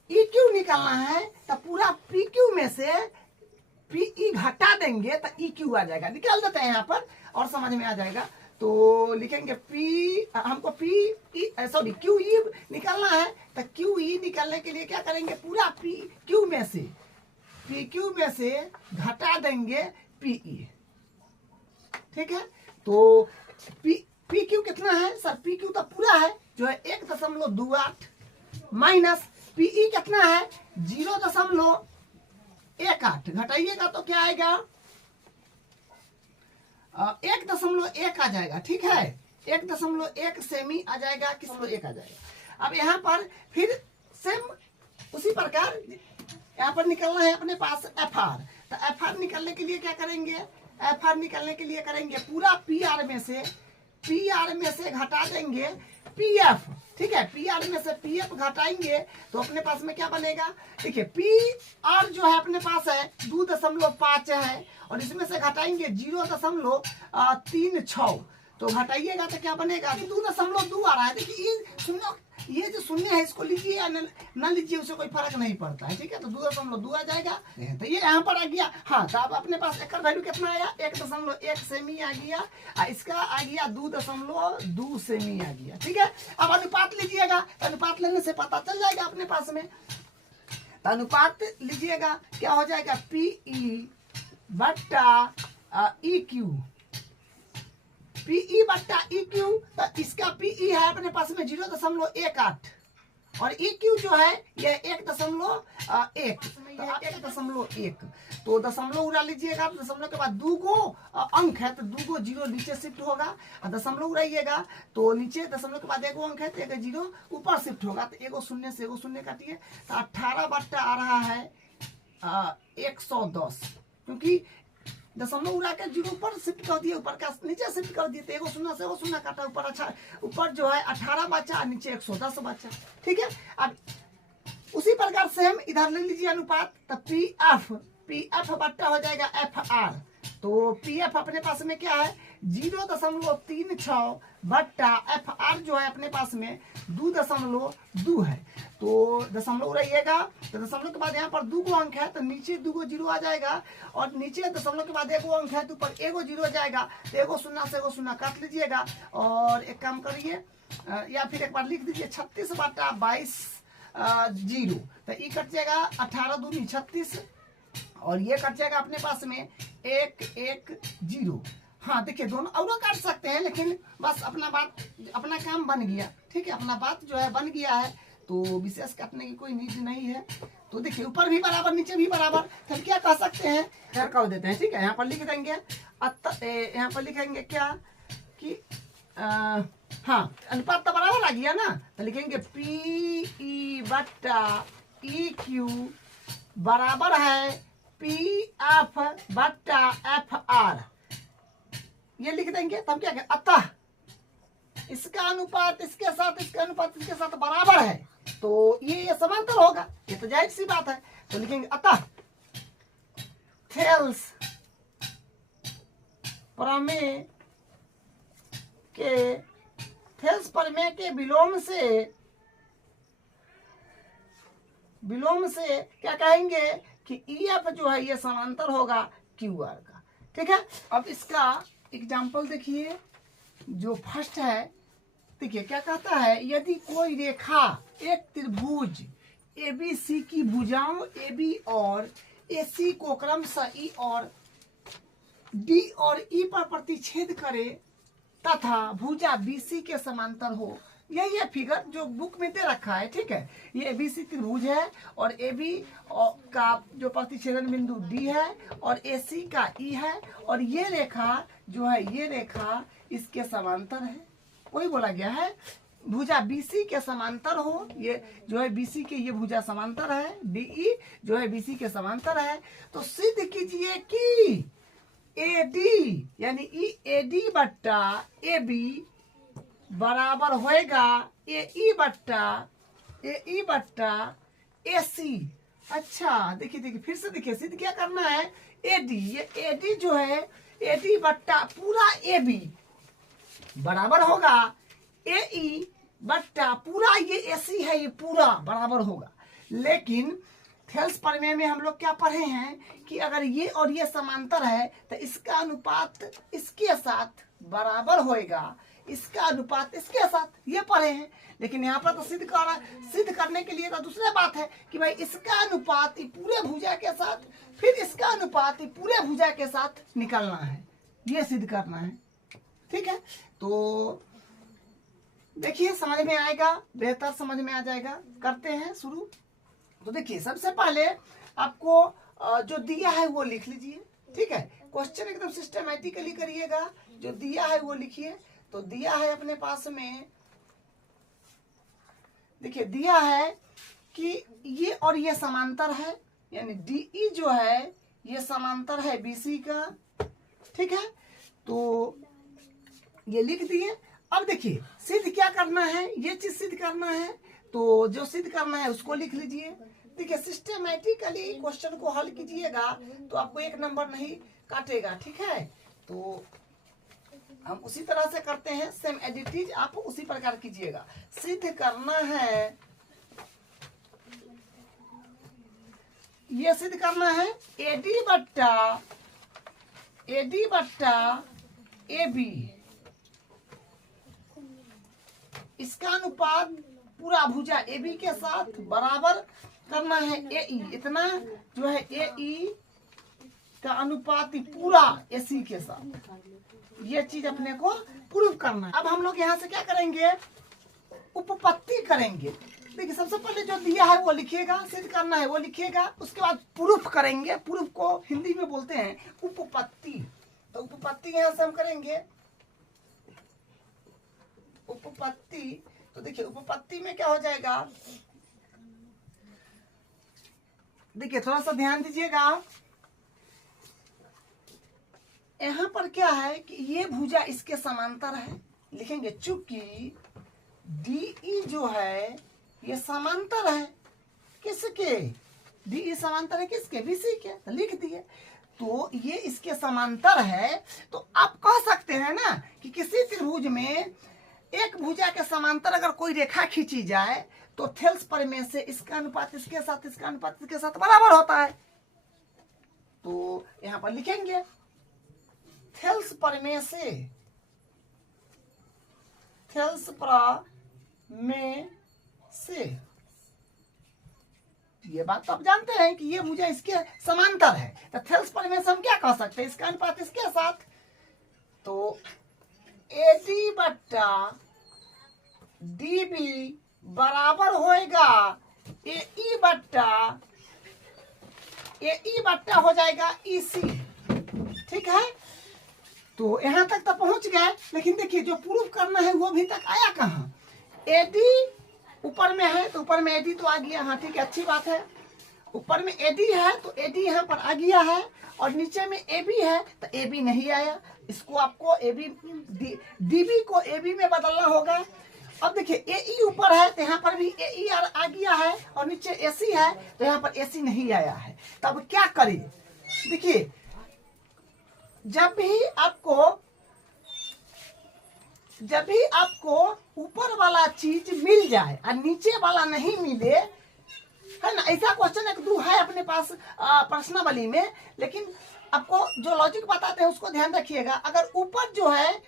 ई क्यू निकालना है। तो पूरा पी क्यू में से पीई घटा देंगे तो ई क्यू आ जाएगा। निकाल देते हैं यहाँ पर और समझ में आ जाएगा। तो लिखेंगे पी, हमको पी सॉरी क्यू ई निकालना है, तो क्यू ई निकालने के लिए क्या करेंगे, पूरा पी क्यू में से घटा देंगे पीई। ठीक है, तो पी क्यू कितना है सर, पी क्यू तो पूरा है, जो है 1.28 माइनस पीई कितना है 0.18, घटाइएगा तो क्या आएगा 1.1 आ जाएगा। ठीक है, 1.1 सेमी आ जाएगा, किसको 1 आ जाएगा। अब यहाँ पर फिर सेम उसी प्रकार यहाँ पर निकलना है अपने पास एफ आर। तो एफ आर निकलने के लिए क्या करेंगे, एफ आर निकलने के लिए करेंगे पूरा पी आर में से घटा देंगे पी एफ। ठीक है, पी आर में से पी एफ घटाएंगे तो अपने पास में क्या बनेगा, देखिए पी आर जो है अपने पास है 2.5 है और इसमें से घटाएंगे 0.36। तो घटाइएगा तो क्या बनेगा, 2.2 आ रहा है। देखिए ये जो शून्य है इसको लीजिए या न लीजिए, उससे कोई फर्क नहीं पड़ता है। ठीक है, तो 2.2 आ जाएगा। तो ये यहाँ पर आ गया। हाँ, तो अब अपने पास एक वैल्यू कितना आया, 1.1 सेमी आ गया, इसका आ गया 2.2 सेमी आ गया। ठीक है, अब अनुपात लीजिएगा, तो अनुपात लेने से पता चल जाएगा अपने पास में। तो अनुपात लीजिएगा, क्या हो जाएगा, पीई बट्टा ई क्यू, पीई बट्टा ई क्यू। तो इसका पीई है अपने पास में 0.18 और EQ जो है ये 1.1, तो 1.1, तो दशमलव उड़ा लीजिएगा। दशमलव के बाद 2 गो अंक है तो 2 गो जीरो नीचे शिफ्ट होगा, और दशमलव उड़ाइएगा तो नीचे दशमलव के बाद 1 अंक है तो 1 जीरो ऊपर शिफ्ट होगा, तो 1 शून्य से 1 शून्य काटिए तो 18 बट्टा आ रहा है 110, क्योंकि दशमलव उड़ा के जीरो ऊपर शिफ्ट कर दिए, ऊपर का नीचे शिफ्ट कर दिए, तो 1 शून्य से 1 शून्य काटा, ऊपर अच्छा ऊपर जो है 18 बचा, नीचे 110 बचा। ठीक है, अब उसी प्रकार से हम इधर ले लीजिए अनुपात, तो पी एफ बट्टा हो जाएगा FR, तो PF अपने पास में क्या है 0.36 बट्टा FR जो है अपने पास में 2.2 है, तो दशमलव रहिएगा तो दशमलव के बाद यहाँ पर 2 गो अंक है तो नीचे 2 गो जीरो आ जाएगा, और नीचे दशमलव के बाद 1 गो अंक है तो ऊपर 1 गो जीरो आ जाएगा, तो 1 शून्य से 1 शून्य काट लीजिएगा, और एक काम करिए या फिर एक बार लिख दीजिए 36 बट्टा 22 जीरो, तो ये कट जाएगा 18 दूनी 36, और ये कट जाएगा अपने पास में 110। हाँ देखिए दोनों और काट सकते हैं, लेकिन बस अपना काम बन गया। ठीक है, अपना बात जो है बन गया है, तो विशेष काटने की कोई नीड नहीं है। तो देखिए ऊपर भी बराबर नीचे भी बराबर, तो क्या कह सकते हैं, खैर कर देते हैं। ठीक है, यहाँ पर लिख देंगे यहाँ पर लिखेंगे क्या कि हाँ अनुपात तो बराबर आ गया ना, तो लिखेंगे PE बट्टा EQ बराबर है PF बट्टा FR, ये लिख देंगे। तब क्या कहें, अतः इसका अनुपात इसके साथ, इसका अनुपात इसके साथ बराबर है, तो ये समांतर होगा, ये तो जाहिर सी बात है। तो लिखेंगे अतः थेल्स प्रमेय के विलोम से क्या कहेंगे कि EF जो है ये समांतर होगा QR का। ठीक है, अब इसका एग्जाम्पल देखिए, जो फर्स्ट है, देखिए क्या कहता है, यदि कोई रेखा एक त्रिभुज ABC की भुजाओं AB और AC को क्रमशः E और D और E पर प्रतिच्छेद करे तथा भुजा BC के समांतर हो, यही है फिगर जो बुक में दे रखा है। ठीक है, ये ABC त्रिभुज है और AB का जो प्रतिच्छेदन बिंदु D है और AC का E है, और ये रेखा जो है ये रेखा इसके समांतर है। वही बोला गया है भुजा BC के समांतर हो, ये जो है BC के ये भुजा समांतर है, DE जो है BC के समांतर है। तो सिद्ध कीजिए कि AD यानी EAD बट्टा AB बराबर होएगा AE बट्टा AC। अच्छा देखिए फिर से देखिए, सिद्ध क्या करना है, AD, ये AD जो है AD बट्टा पूरा AB बराबर होगा AE बट्टा पूरा ये AC है, ये पूरा बराबर होगा। लेकिन थेल्स प्रमेय में हम लोग क्या पढ़े हैं कि अगर ये और ये समांतर है तो इसका अनुपात इसके साथ बराबर होएगा, इसका अनुपात इसके साथ, ये पढ़े हैं। लेकिन यहाँ पर तो सिद्ध करने के लिए तो दूसरी बात है कि भाई इसका अनुपात पूरे भुजा के साथ, फिर इसका अनुपात पूरे भुजा के साथ निकलना है, ये सिद्ध करना है। ठीक है, तो देखिए समझ में आएगा, बेहतर समझ में आ जाएगा। करते हैं शुरू। तो देखिए सबसे पहले आपको जो दिया है वो लिख लीजिए। ठीक है, क्वेश्चन एकदम सिस्टमैटिकली करिएगा, जो दिया है वो लिखिए। तो दिया है अपने पास में, देखिए दिया है कि ये और ये समांतर है, यानी DE जो है ये समांतर है BC का। ठीक है, तो ये लिख दिए। अब देखिए सिद्ध क्या करना है, ये चीज सिद्ध करना है, तो जो सिद्ध करना है उसको लिख लीजिए। देखिए सिस्टमैटिकली क्वेश्चन को हल कीजिएगा तो आपको 1 नंबर नहीं काटेगा। ठीक है, तो हम उसी तरह से करते हैं, सेम एडिटिज आप उसी प्रकार कीजिएगा। सिद्ध करना है, ये सिद्ध करना है AD बट्टा AB, इसका अनुपात पूरा भुजा AB के साथ बराबर करना है AE, इतना जो है AE का अनुपात पूरा AC के साथ, ये चीज अपने को प्रूव करना है। अब हम लोग यहाँ से क्या करेंगे, उपपत्ति करेंगे। देखिए सबसे पहले जो दिया है वो लिखिएगा, सिद्ध करना है वो लिखिएगा, उसके बाद प्रूफ करेंगे। प्रूफ को हिंदी में बोलते हैं उपपत्ति। तो उपपत्ति यहां से हम करेंगे उपपत्ति। तो देखिए उपपत्ति में क्या हो जाएगा, देखिए थोड़ा सा ध्यान दीजिएगा। यहां पर क्या है कि ये भुजा इसके समांतर है, लिखेंगे चूंकि DE जो है ये समांतर है किसके, DE समांतर है किसके, BC के, तो लिख दिए। तो ये इसके समांतर है। तो आप कह सकते हैं ना कि किसी त्रिभुज में एक भुजा के समांतर अगर कोई रेखा खींची जाए तो थेल्स प्रमेय से इसका अनुपात इसके साथ, इसका अनुपात इसके साथ बराबर होता है। तो यहां पर लिखेंगे थेल्स प्रमेय से, थेल्स प्रमेय से, ये बात तो आप जानते हैं कि ये भुजा इसके समांतर है। तो थेल्स प्रमेय से हम क्या कह सकते हैं, इसका अनुपात इसके साथ। तो AD बट्टा DB बराबर होएगा AE बट्टा हो जाएगा EC। ठीक है, तो यहां तक तो पहुंच गए, लेकिन देखिए जो प्रूफ करना है वो अभी तक आया कहां। AD ऊपर में है तो ऊपर में AD तो आ गया, हाँ ठीक है, अच्छी बात है। ऊपर में AD है तो AD यहाँ पर आ गया है, और नीचे में AB है तो AB नहीं आया। इसको आपको DB को AB में बदलना होगा। अब देखिए AE ऊपर है तो यहाँ पर भी AE आ गया है, और नीचे AC है तो यहाँ पर AC नहीं आया है। तब क्या करें, देखिए जब भी आपको ऊपर वाला चीज मिल जाए और नीचे वाला नहीं मिले, है ना, ऐसा क्वेश्चन एक दो है अपने पास प्रश्नावली में, लेकिन आपको जो लॉजिक बताते हैं उसको ध्यान रखिएगा। अगर ऊपर जो है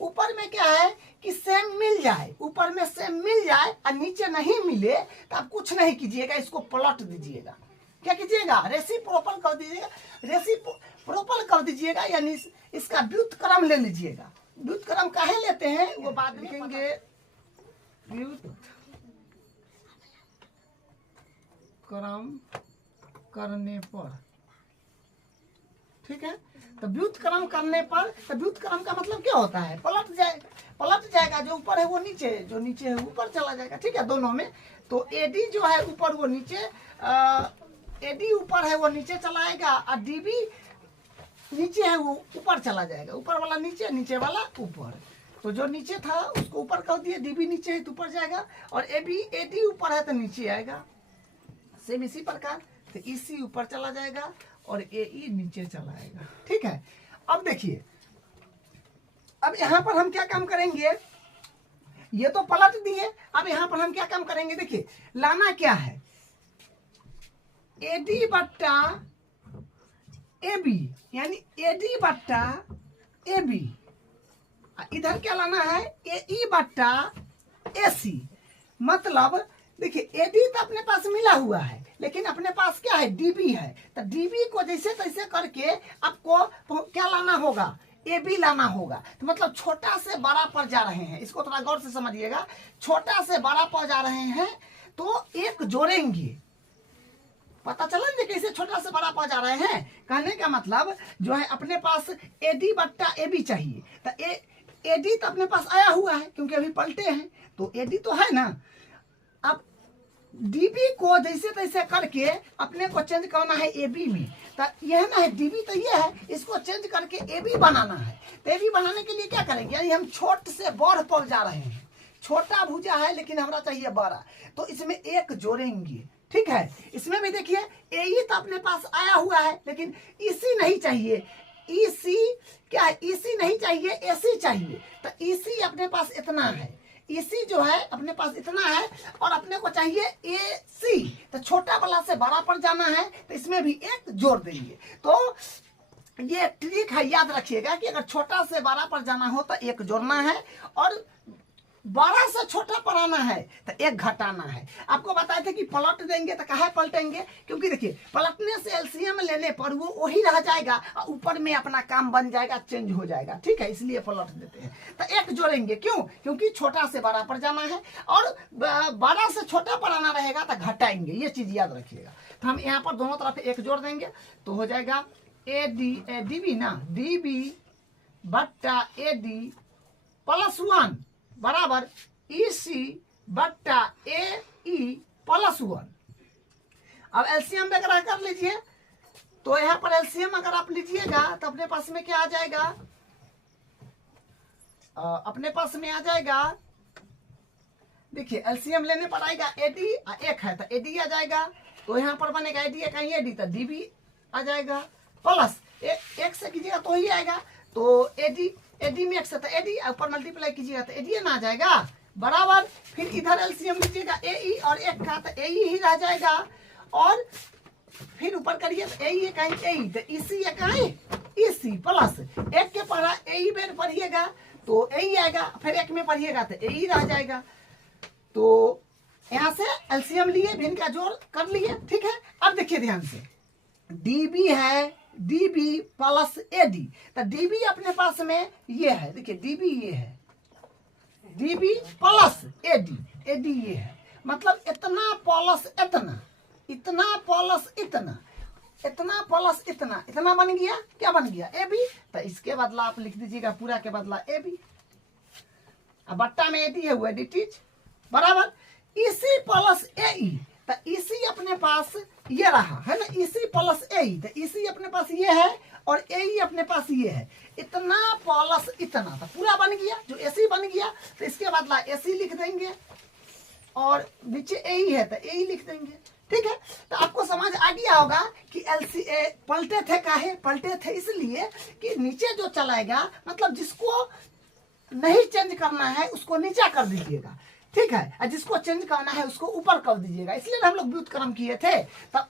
ऊपर में क्या है कि सेम मिल जाए, ऊपर में सेम मिल जाए और नीचे नहीं मिले तो आप कुछ नहीं कीजिएगा, इसको पलट दीजिएगा। क्या कीजिएगा, रेसिप्रोकल कर दीजिएगा, रेसिप्रोकल कर दीजिएगा, यानी इसका व्युत्क्रम ले लीजिएगा। व्युत्क्रम काहे लेते हैं वो बाद में लिखेंगे, व्युत्क्रम करने पर, ठीक है। तो व्युत्क्रम करने पर, तो व्युत्क्रम का मतलब क्या होता है, पलट जाएगा, जो ऊपर है वो नीचे, जो नीचे है ऊपर चला जाएगा, ठीक है, दोनों में। तो AD जो है ऊपर वो नीचे, AD ऊपर है वो नीचे चला आएगा, और DB नीचे है वो ऊपर चला जाएगा। ऊपर वाला नीचे, नीचे वाला ऊपर। तो जो नीचे था उसको ऊपर कर दिए, DB नीचे है तो ऊपर जाएगा, और AD ऊपर है तो नीचे आएगा। सेम इसी प्रकार तो EC ऊपर चला जाएगा और AE नीचे चला आएगा, ठीक है। अब देखिए, अब यहाँ पर हम क्या काम करेंगे, ये तो पलट दिए, अब यहाँ पर हम क्या काम करेंगे, देखिए लाना क्या है, AD बट्टा AB, यानी AD बट्टा AB, इधर क्या लाना है, AE बट्टा AC। मतलब देखिए AD तो अपने पास मिला हुआ है, लेकिन अपने पास क्या है, DB है। तो DB को जैसे तैसे करके आपको क्या लाना होगा, AB लाना होगा। तो मतलब छोटा से बड़ा पर जा रहे हैं, इसको थोड़ा गौर से समझिएगा। छोटा से बड़ा पर जा रहे हैं तो एक जोड़ेंगे, पता चला ना कैसे छोटा से बड़ा पर जा रहे हैं। कहने का मतलब जो है अपने पास AD बट्टा AB चाहिए, तो AD तो अपने पास आया हुआ है क्योंकि अभी पलटे हैं, तो AD तो है ना। अब DB को जैसे तैसे करके अपने को चेंज करना है AB में, तो यह ना है DB तो ये है, इसको चेंज करके AB बनाना है। तो AB बनाने के लिए क्या करेंगे, यानी हम छोटे से बड़ पर जा रहे हैं, छोटा भुजा है लेकिन हमरा चाहिए बड़ा, तो इसमें एक जोड़ेंगे, ठीक है। इसमें भी देखिए AE तो अपने पास आया हुआ है, लेकिन EC नहीं चाहिए, EC क्या है, EC नहीं चाहिए, AC चाहिए। तो EC अपने पास इतना है, EC जो है अपने पास इतना है, और अपने को चाहिए AC। तो छोटा वाला से बड़ा पर जाना है, तो इसमें भी एक जोड़ देंगे। तो ये ट्रिक है, याद रखिएगा कि अगर छोटा से बड़ा पर जाना हो तो एक जोड़ना है, और बड़ा से छोटा बनाना है तो एक घटाना है। आपको बताए थे कि पलट देंगे तो काहे पलटेंगे, क्योंकि देखिए पलटने से एलसीएम लेने पर वो वही रह जाएगा और ऊपर में अपना काम बन जाएगा, चेंज हो जाएगा, ठीक है, इसलिए पलट देते हैं। तो एक जोड़ेंगे, क्यों, क्योंकि छोटा से बड़ा पर जाना है और बड़ा से छोटा पर आना रहेगा तो घटाएंगे, ये चीज याद रखिएगा। तो हम यहाँ पर दोनों तरफ एक जोड़ देंगे तो हो जाएगा डी बी ना, डी बी बट्टा AD +1 बराबर EC बट्टा AE +1। अब एलसीएम वगैरह कर लीजिए, तो यहाँ पर एलसीएम अगर आप लीजिएगा तो अपने पास में क्या आ जाएगा, अपने पास में आ जाएगा, देखिए एलसीएम लेने पर आएगा AD, एक है तो AD आ जाएगा, तो यहाँ पर बनेगा AD कहीं AD तो DB आ जाएगा प्लस एक से कीजिएगा तो ही आएगा, तो AD में एक से तो AD ऊपर मल्टीप्लाई कीजिएगा तो AD ना आ जाएगा बराबर, फिर इधर एलसीएम लीजिएगा AE और एक का तो AE ही रह जाएगा, और फिर ऊपर करिए तो AE कहीं AE तो EC कहीं EC प्लस एक के पढ़ा AE में पढ़िएगा तो AE आएगा, फिर एक में पढ़िएगा तो AE रह जाएगा। तो यहाँ से एलसीएम लिए, भिन्न का जोड़ कर लिए, ठीक है। अब देखिए ध्यान से, DB है, DB प्लस AD, तो DB अपने पास में ये है, देखिए DB ये है, DB प्लस AD ये है, मतलब इतना प्लस इतना, इतना प्लस इतना, इतना प्लस इतना, इतना बन गया, क्या बन गया AB, तो इसके बदला आप लिख दीजिएगा पूरा के बदला AB, अब बट्टा में AD है वो AD बराबर EC प्लस AE, तो EC अपने पास ये रहा है ना, EC प्लस AE, तो EC अपने पास ये है और AE अपने पास ये है, इतना प्लस इतना, तो पूरा बन गया, जो AC बन गया तो इसके बदला AC लिख देंगे और नीचे AE है तो AE लिख देंगे, ठीक है। तो आपको समझ आ गया होगा कि LCA पलटे थे, काहे पलटे थे, इसलिए कि नीचे जो चलाएगा, मतलब जिसको नहीं चेंज करना है उसको नीचा कर दीजिएगा, ठीक है, और जिसको चेंज करना है उसको ऊपर कर दीजिएगा। इसलिए हम लोग व्युत्क्रम किए थे, तब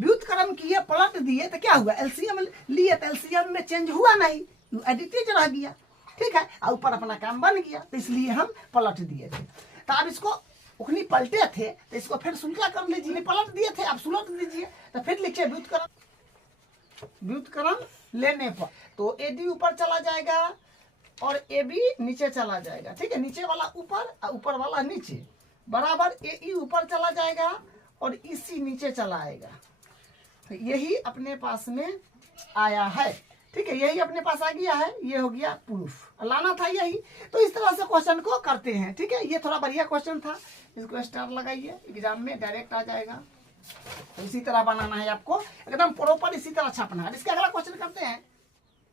व्युत्क्रम किए, पलट दिए तो क्या हुआ, एलसीएम लिए तो एलसीएम में चेंज हुआ नहीं, एडिटेज रह गया, ठीक है, और ऊपर अपना काम बन गया, तो इसलिए हम पलट दिए थे। तो अब इसको उखनी पलटे थे तो इसको फिर सुलटा कर लीजिए, पलट दिए थे अब सुलट दीजिए, तो फिर लिखिए व्युत्क्रम लेने पर, तो AD ऊपर चला जाएगा और AB नीचे चला जाएगा, ठीक है, नीचे वाला ऊपर और ऊपर वाला नीचे बराबर AE ऊपर चला जाएगा और EC नीचे चला आएगा, तो यही अपने पास में आया है, ठीक है, यही अपने पास आ गया है, ये हो गया प्रूफ, लाना था यही। तो इस तरह से क्वेश्चन को करते हैं, ठीक है, ये थोड़ा बढ़िया क्वेश्चन था, इसको स्टार लगाइए, एग्जाम में डायरेक्ट आ जाएगा। तो इसी तरह बनाना है आपको, एकदम प्रॉपर इसी तरह छापना है। इसका अगला क्वेश्चन करते हैं।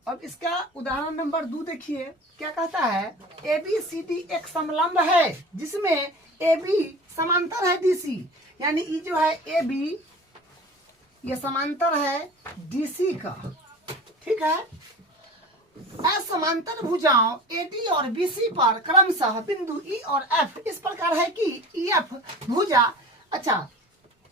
अब इसका उदाहरण नंबर 2 देखिए, क्या कहता है, ABCD एक समलंब है जिसमें AB समांतर है DC, यानी ये जो है AB ये समांतर है DC का, ठीक है। असमांतर भुजाओं AD और BC पर क्रमशः बिंदु E और F इस प्रकार है कि EF भुजा, अच्छा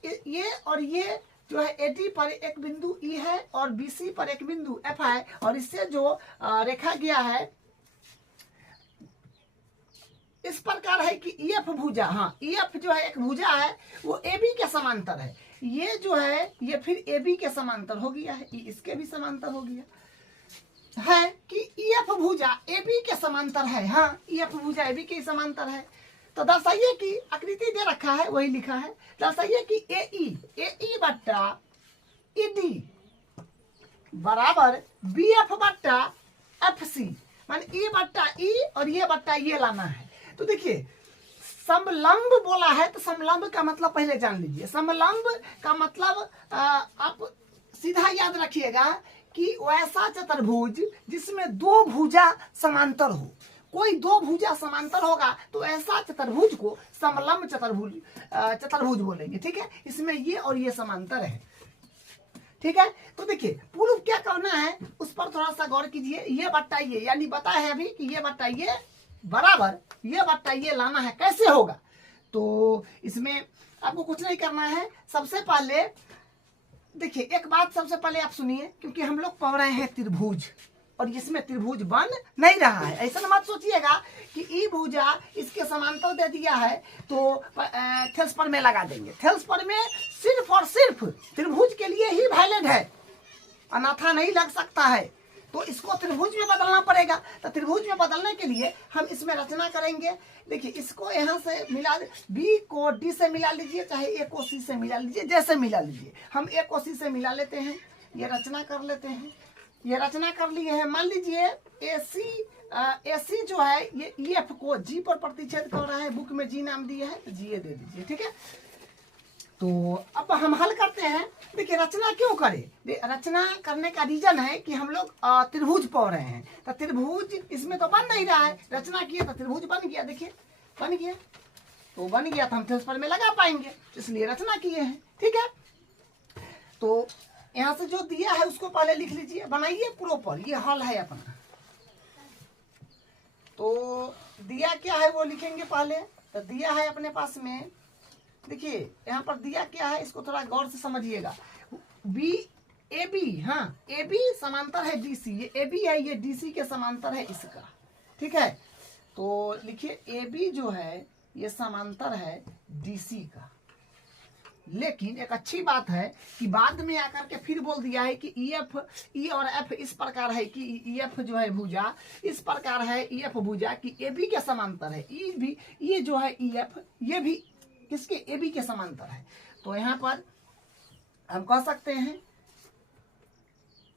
ये और ये जो है AD पर एक बिंदु E है और BC पर एक बिंदु F है, और इससे जो रेखा गया है इस प्रकार है कि EF भुजा, हाँ EF जो है एक भुजा है वो AB के समांतर है, ये जो है ये फिर AB के समांतर हो गया है, इसके भी समांतर हो गया है कि EF भुजा AB के समांतर है, हाँ EF भुजा AB के समांतर है। तो दर्शाइए कि आकृति दे रखा है वही लिखा है, दर्शाइए कि AE बट्टा ED बराबर BF बट्टा FC, मान E बट्टा E और ये बट्टा ये लाना है। तो देखिए समलंब बोला है तो समलंब का मतलब पहले जान लीजिए, समलंब का मतलब आप सीधा याद रखिएगा कि वैसा चतुर्भुज जिसमें दो भुजा समांतर हो, कोई दो भुजा समांतर होगा तो ऐसा चतुर्भुज को समलंब चतुर्भुज बोलेंगे, ठीक है। इसमें ये और ये समांतर है, ठीक है। तो देखिए प्रूफ क्या करना है उस पर थोड़ा सा गौर कीजिए, ये बट्टा ये, यानी बताया है अभी कि ये बट्टा ये बराबर ये बट्टा ये लाना है, कैसे होगा। तो इसमें आपको कुछ नहीं करना है, सबसे पहले देखिए एक बात सबसे पहले आप सुनिए, क्योंकि हम लोग पढ़ रहे हैं त्रिभुज, और इसमें त्रिभुज बन नहीं रहा है। ऐसा मत सोचिएगा कि ई भुजा इसके समांतर दे दिया है तो थेल्स पर में लगा देंगे। थेल्स पर में सिर्फ और सिर्फ त्रिभुज के लिए ही वैलिड है, अन्यथा नहीं लग सकता है। तो इसको त्रिभुज में बदलना पड़ेगा। तो त्रिभुज में बदलने के लिए हम इसमें रचना करेंगे। देखिए इसको यहाँ से मिला, बी को डी से मिला लीजिए, चाहे ए को सी से मिला लीजिए, जैसे मिला लीजिए। हम ए को सी से मिला लेते हैं, ये रचना कर लेते हैं। ये रचना कर लिए हैं। मान लीजिए ए सी जो है ये ई एफ को जी पर प्रतिच्छेद कर रहा है, बुक में जी नाम दिया है तो जी ए दे दीजिए, ठीक है। तो अब हम हल करते हैं। देखिए रचना क्यों करें, रचना करने का रीजन है कि हम लोग त्रिभुज पढ़ रहे हैं। तो त्रिभुज इसमें तो बन नहीं रहा है, रचना किए तो त्रिभुज बन गया। देखिए बन गया, तो बन गया तो हम थेल्स पर में लगा पाएंगे, इसलिए रचना किए हैं, ठीक है। तो यहाँ से जो दिया है उसको पहले लिख लीजिए, बनाइए प्रॉपर, ये हल है अपना। तो दिया क्या है वो लिखेंगे पहले। तो दिया है अपने पास में, देखिए यहाँ पर दिया क्या है, इसको थोड़ा गौर से समझिएगा। बी ए बी, हाँ ए बी समांतर है डी सी, ये ए बी है, ये डी सी के समांतर है इसका, ठीक है। तो लिखिए ए बी जो है ये समांतर है डी सी का। लेकिन एक अच्छी बात है कि बाद में आकर के फिर बोल दिया है कि ई एफ, ई और एफ इस प्रकार है कि ई एफ जो है भुजा इस प्रकार है, ई एफ भुजा कि ए बी के समांतर है। ई भी, ये जो है ई एफ ये भी किसके, ए बी के समांतर है। तो यहाँ पर हम कह सकते हैं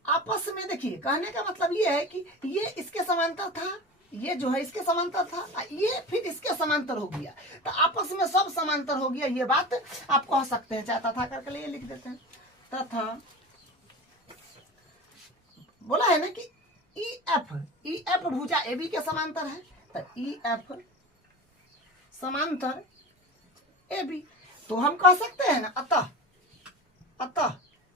आपस में, देखिए कहने का मतलब ये है कि ये इसके समांतर था, ये जो है इसके समांतर था, ये फिर इसके समांतर हो गया, तो आपस में सब समांतर हो गया। ये बात आप कह सकते हैं, चाहे तथा करके लिए लिख देते हैं। तथा बोला है ना कि ई एफ भुजा ए बी के समांतर है, तो ई एफ समांतर ए बी। तो हम कह सकते हैं ना अतः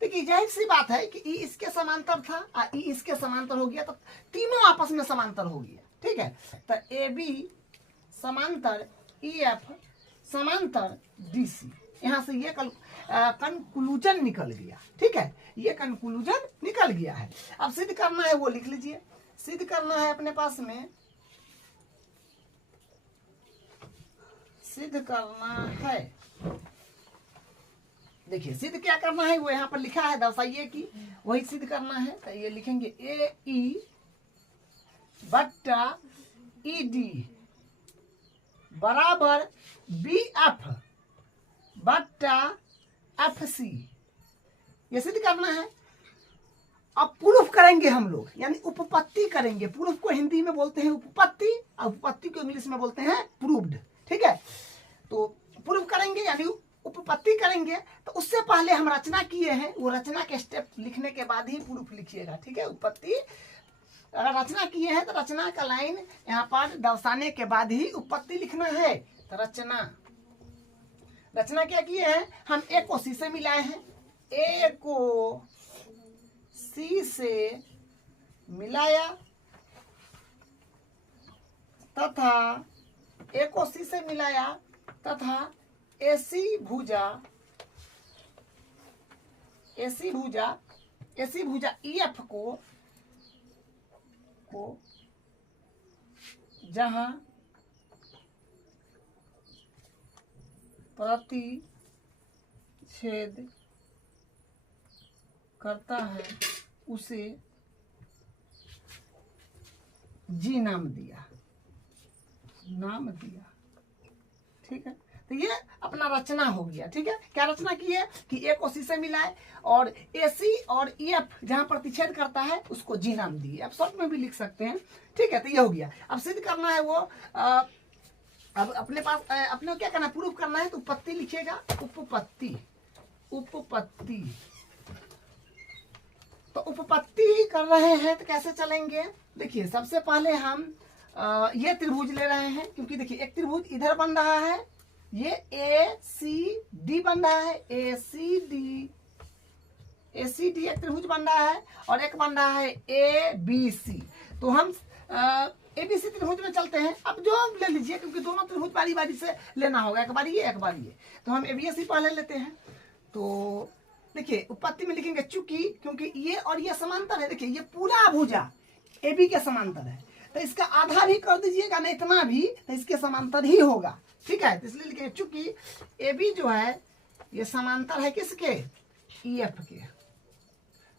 देखिए जाहिर सी बात है कि ई इसके समांतर था और ई इसके समांतर हो गया, तो तीनों आपस में समांतर हो गया, ठीक है। तो ए बी समांतर ई एफ समांतर डी सी, यहाँ से ये कंक्लूजन निकल गया, ठीक है। ये कंक्लूजन निकल गया है। अब सिद्ध करना है वो लिख लीजिए। सिद्ध करना है अपने पास में, सिद्ध करना है, देखिए सिद्ध क्या करना है वो यहाँ पर लिखा है, दर्शाइए कि वही सिद्ध करना है। तो ये लिखेंगे ए ई बट्टा ई डी बराबर बी एफ बट्टा एफ सी, ये सिद्ध करना है। अब प्रूफ करेंगे हम लोग, यानी उपपत्ति करेंगे। प्रूफ को हिंदी में बोलते हैं उपपत्ति, और उपपत्ति को इंग्लिश में बोलते हैं प्रूव्ड, ठीक है। तो प्रूफ करेंगे यानी उपपत्ति करेंगे। तो उससे पहले हम रचना किए हैं, वो रचना के स्टेप लिखने के बाद ही प्रूफ लिखिएगा, ठीक है। उपपत्ति अगर रचना किए हैं तो रचना का लाइन यहाँ पर दर्शाने के बाद ही उपपत्ति लिखना है। तो रचना क्या किए हैं, हम ए को सी से मिलाए हैं, ए को सी से मिलाया तथा ए को सी से मिलाया तथा एसी भुजा ई एफ को जहां प्रतिच्छेद करता है उसे जी नाम दिया, ठीक है। तो ये अपना रचना हो गया, ठीक है। क्या रचना की है कि ए को सी से मिलाए और ए सी और ई एफ जहां प्रतिच्छेद करता है उसको जी नाम दिए। आप शॉर्ट में भी लिख सकते हैं, ठीक है। तो ये हो गया। अब सिद्ध करना है वो अब अपने पास अपने को क्या करना है, प्रूफ करना है। तो उपपत्ति लिखिएगा, उपपत्ति तो उपपत्ति कर रहे हैं तो कैसे चलेंगे, देखिए सबसे पहले हम ये त्रिभुज ले रहे हैं, क्योंकि देखिए एक त्रिभुज इधर बन रहा है, ये ए सी डी बन रहा है, ए सी डी एक त्रिभुज बन रहा है, और एक बन रहा है ए बी सी। तो हम ए बी सी त्रिभुज में चलते हैं। अब जो ले लीजिए, क्योंकि दोनों त्रिभुज बारी बारी से लेना होगा, एक बार ये एक बार ये। तो हम ए बी सी पहले लेते हैं। तो देखिए उपपत्ति में लिखेंगे चूंकि, क्योंकि ये और ये समांतर है। देखिए ये पूरा भुजा ए बी के समांतर है, तो इसका आधा भी कर दीजिएगा ना, इतना भी, तो इसके समांतर ही होगा। ठीक है, तो इसलिए लिखेंगे चूंकि ए बी जो है ये समांतर है किसके, ई एफ के,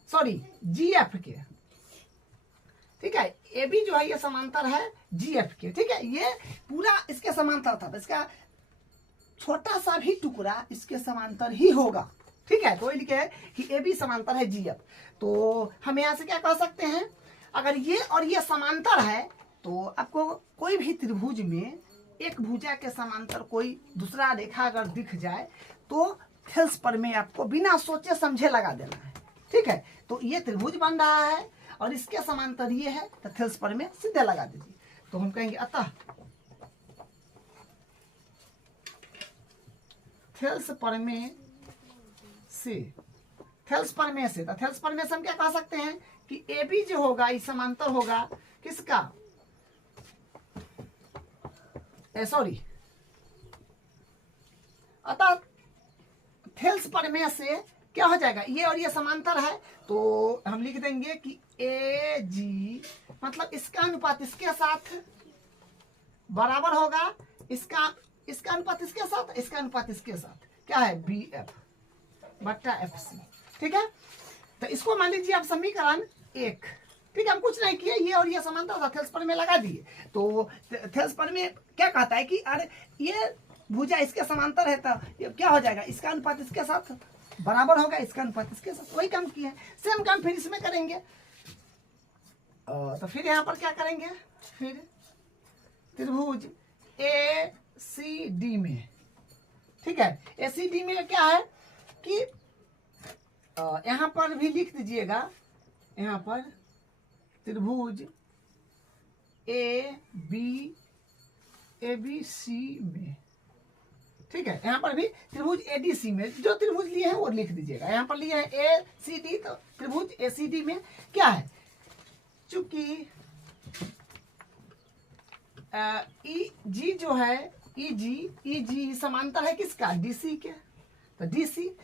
सॉरी जी एफ के। ठीक है, ए बी जो है ये समांतर है जी एफ के। ठीक है, ये पूरा इसके समांतर था, तो इसका छोटा सा भी टुकड़ा इसके समांतर ही होगा। ठीक है, तो ये लिखे है कि ए बी समांतर है जी एफ। तो हम यहाँ से क्या कह सकते हैं, अगर ये और ये समांतर है तो आपको कोई भी त्रिभुज में एक भुजा के समांतर कोई दूसरा रेखा अगर दिख जाए तो थेल्स प्रमेय आपको बिना सोचे समझे लगा देना है। ठीक है, तो ये त्रिभुज बन रहा है और इसके समांतर ये है, तो थेल्स प्रमेय सीधे लगा दीजिए। तो हम कहेंगे अतः थेल्स प्रमेय से, थेल्स प्रमेय से, तो थेल्स प्रमेय से हम क्या कह सकते हैं कि ए बी जो होगा ये समांतर होगा किसका, सॉरी, अतः थेल्स प्रमेय से क्या हो जाएगा, ये और ये समांतर है, तो हम लिख देंगे कि ए जी मतलब इसका अनुपात इसके साथ बराबर होगा, इसका अनुपात इसके साथ, इसका अनुपात इसके साथ, क्या है बी एफ बट्टा एफ सी। ठीक है, तो इसको मान लीजिए आप समीकरण 1। ठीक है, हम कुछ नहीं किए, ये और ये समांतर था, थेल्स प्रमेय लगा दिए। तो थेल्स प्रमेय क्या कहता है कि अरे ये भुजा इसके समांतर है, तो ये क्या हो जाएगा, इसका अनुपात इसके साथ बराबर होगा, इसका अनुपात इसके साथ। वही काम किए, सेम काम फिर इसमें करेंगे। तो फिर यहाँ पर क्या करेंगे, फिर त्रिभुज ए सी डी में, ठीक है, ए सी डी में क्या है कि यहाँ पर भी लिख दीजिएगा, यहाँ पर त्रिभुज ए बी सी में। ठीक है, यहाँ पर भी त्रिभुज ए डी सी में जो त्रिभुज लिए हैं वो लिख दीजिएगा। यहाँ पर लिए हैं ए सी डी, तो त्रिभुज ए सी डी में क्या है, चूंकि ई जी जो है ई जी समांतर है किसका, डीसी के, तो डीसी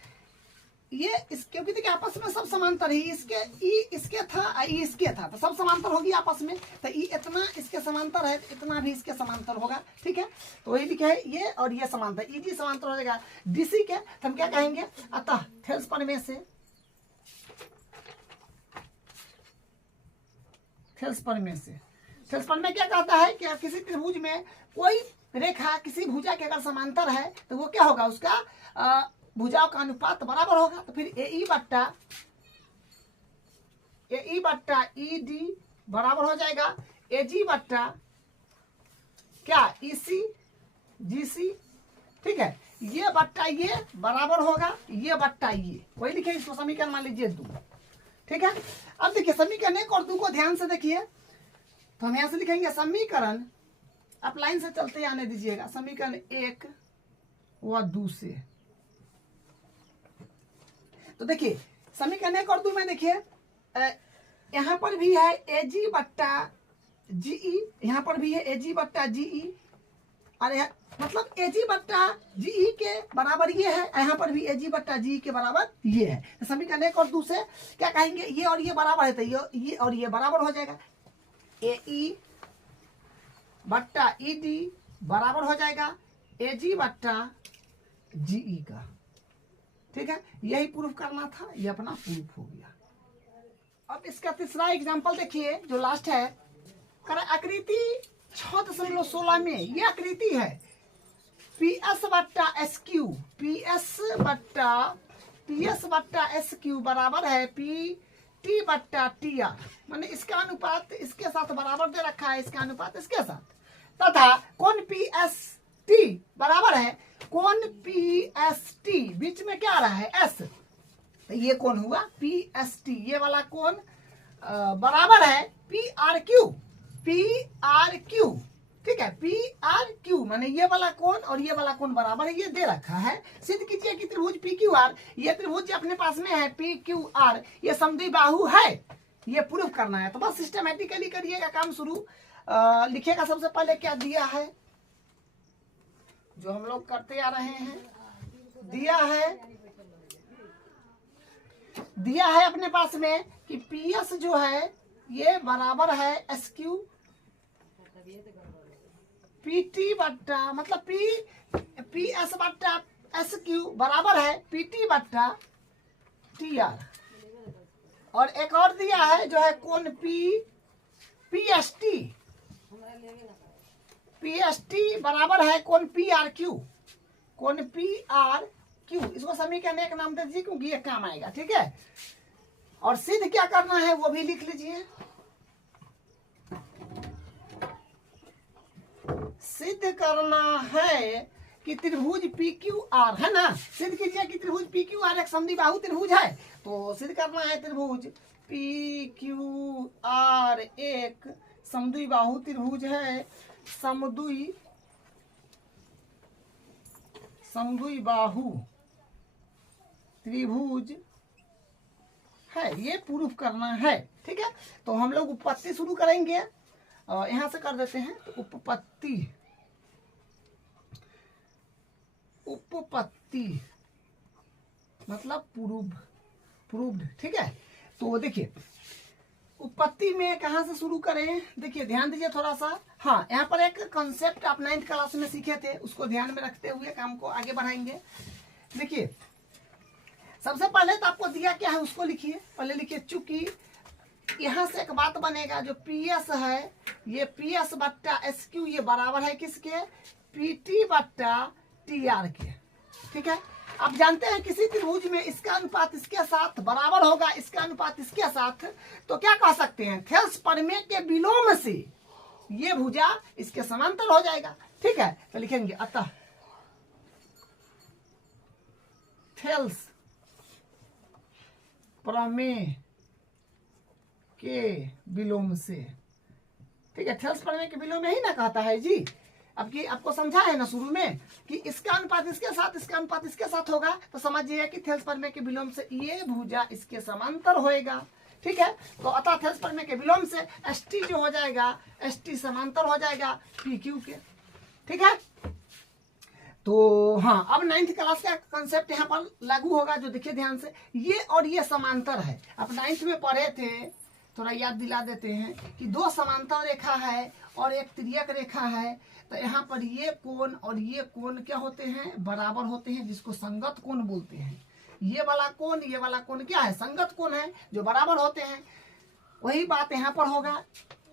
ये इस, क्योंकि देखिए आपस में सब समांतर ही, इसके ई इसके था, ई इसके था, तो सब समांतर होगी आपस में, तो ई इतना इसके समांतर है, इतना भी इसके समांतर होगा। ठीक है, तो वही लिखे है ये और ये समांतर, ई जी समांतर हो जाएगा डीसी के, तो हम क्या कहेंगे, अतः थेल्स प्रमेय से, थेल्स प्रमेय क्या कहता है कि किसी त्रिभुज में कोई रेखा किसी भुजा के अगर समांतर है तो वो क्या होगा, उसका भुजाओं का अनुपात बराबर होगा। तो फिर ए ई बट्टा ई डी बराबर हो जाएगा ए जी बट्टा क्या, ई सी जी सी। ठीक है, ये बट्टा ये बराबर होगा ये बट्टा ये, वही लिखे, इसको समीकरण मान लीजिए 2। ठीक है, अब देखिए समीकरण 1 और 2 को ध्यान से देखिए, तो हम यहां से लिखेंगे समीकरण, आप लाइन से चलते आने दीजिएगा, समीकरण 1 व 2 से। तो देखिए समीकरण 1 और 2 में देखिए यहाँ पर भी है ए जी बट्टा जीई, यहाँ पर भी है ए जी बट्टा जीई, और मतलब ए जी बट्टा जीई के बराबर ये है, यहाँ पर भी ए जी बट्टा जीई के बराबर ये है। तो समीकरण 1 और 2 से क्या कहेंगे, ये और ये बराबर है, तो ये और ये बराबर हो जाएगा, ए ई बट्टा ई डी बराबर हो जाएगा ए जी बट्टा जीई का। ठीक है, यही प्रूफ करना था, ये अपना प्रूफ हो गया। अब इसका तीसरा एग्जांपल देखिए जो लास्ट है, आकृति 6.16 में ये आकृति है पी एस बट्टा एस क्यू, पी एस बट्टा एस क्यू बराबर है पी टी बट्टा टी आर, माने इसका अनुपात इसके साथ बराबर दे रखा है, इसका अनुपात इसके साथ, तथा कोण पी एस टी बराबर है कोण पी एस टी, बीच में क्या आ रहा है एस, तो ये कोण हुआ पी एस टी, ये वाला कोण बराबर है पी आर क्यू। ठीक है, पी आर क्यू माने ये वाला कोण और ये वाला कोण बराबर है, ये दे रखा है। सिद्ध कीजिए कि त्रिभुज पी क्यू आर, ये त्रिभुज अपने पास में है पी क्यू आर, ये समद्विबाहु है, ये प्रूफ करना है। तो बस सिस्टमेटिकली करिएगा काम शुरू। लिखिएगा सबसे पहले क्या दिया है, जो हम लोग करते आ रहे हैं, दिया है अपने पास में कि पी एस जो है ये बराबर है एस क्यू पी टी बट्टा मतलब पी एस बट्टा एस क्यू बराबर है पी टी बट्टा टी आर। और एक और दिया है जो है कोण पी एस टी बराबर है कोण पी आर क्यू। कोण पी आर क्यू, इसको समीकरण एक नाम दे दीजिए क्योंकि ये काम आएगा। ठीक है, और सिद्ध क्या करना है वो भी लिख लीजिए। सिद्ध करना है कि त्रिभुज पी क्यू आर है ना, सिद्ध कीजिए कि त्रिभुज पी क्यू आर एक समद्विबाहु त्रिभुज है। तो सिद्ध करना है त्रिभुज पी क्यू आर एक समद्विबाहु त्रिभुज है, समद्विबाहु त्रिभुज है, ये प्रूफ करना है। ठीक है, तो हम लोग उपपत्ति शुरू करेंगे, यहां से कर देते हैं। तो उपपत्ति मतलब प्रूव्ड। ठीक है, तो देखिए उत्पत्ति में कहां से शुरू करें, देखिए ध्यान दीजिए थोड़ा सा। हाँ, यहाँ पर एक कॉन्सेप्ट आप 9th क्लास में सीखे थे, उसको ध्यान में रखते हुए काम को आगे बढ़ाएंगे। देखिए सबसे पहले तो आपको दिया क्या है उसको लिखिए, पहले लिखिए चूंकि यहाँ से एक बात बनेगा, जो पी एस है ये पी एस बट्टा एस क्यू ये बराबर है किसके, पी टी बट्टा टी आर के। ठीक है, आप जानते हैं किसी त्रिभुज में इसका अनुपात इसके साथ बराबर होगा, इसका अनुपात इसके साथ, तो क्या कह सकते हैं, थेल्स प्रमेय के विलोम से ये भुजा इसके समांतर हो जाएगा। ठीक है, तो लिखेंगे अतः थेल्स प्रमेय के विलोम से। ठीक है, थेल्स प्रमेय के विलोम में ही ना कहता है जी। अब की आपको समझा है ना शुरू में कि इसका अनुपात इसके साथ, इसका अनुपात इसके साथ होगा, तो समझिए कि थेल्स प्रमेय के विलोम से ये भुजा इसके समांतर होएगा। ठीक है, तो अतः थेल्स प्रमेय के विलोम से एस टी जो हो जाएगा, एस टी समांतर हो जाएगा पी क्यू के। ठीक है, तो हाँ, अब 9th क्लास का कंसेप्ट यहाँ पर लागू होगा, जो देखिए ध्यान से, ये और ये समांतर है। अब 9th में पढ़े थे, थोड़ा याद दिला देते हैं कि दो समांतर रेखा है और एक तिर्यक रेखा है। तो यहाँ पर ये कोण और ये कोण क्या होते हैं, बराबर होते हैं, जिसको संगत कोण बोलते हैं। ये वाला कोण क्या है, संगत कोण है, जो बराबर होते हैं। वही बात यहाँ पर होगा,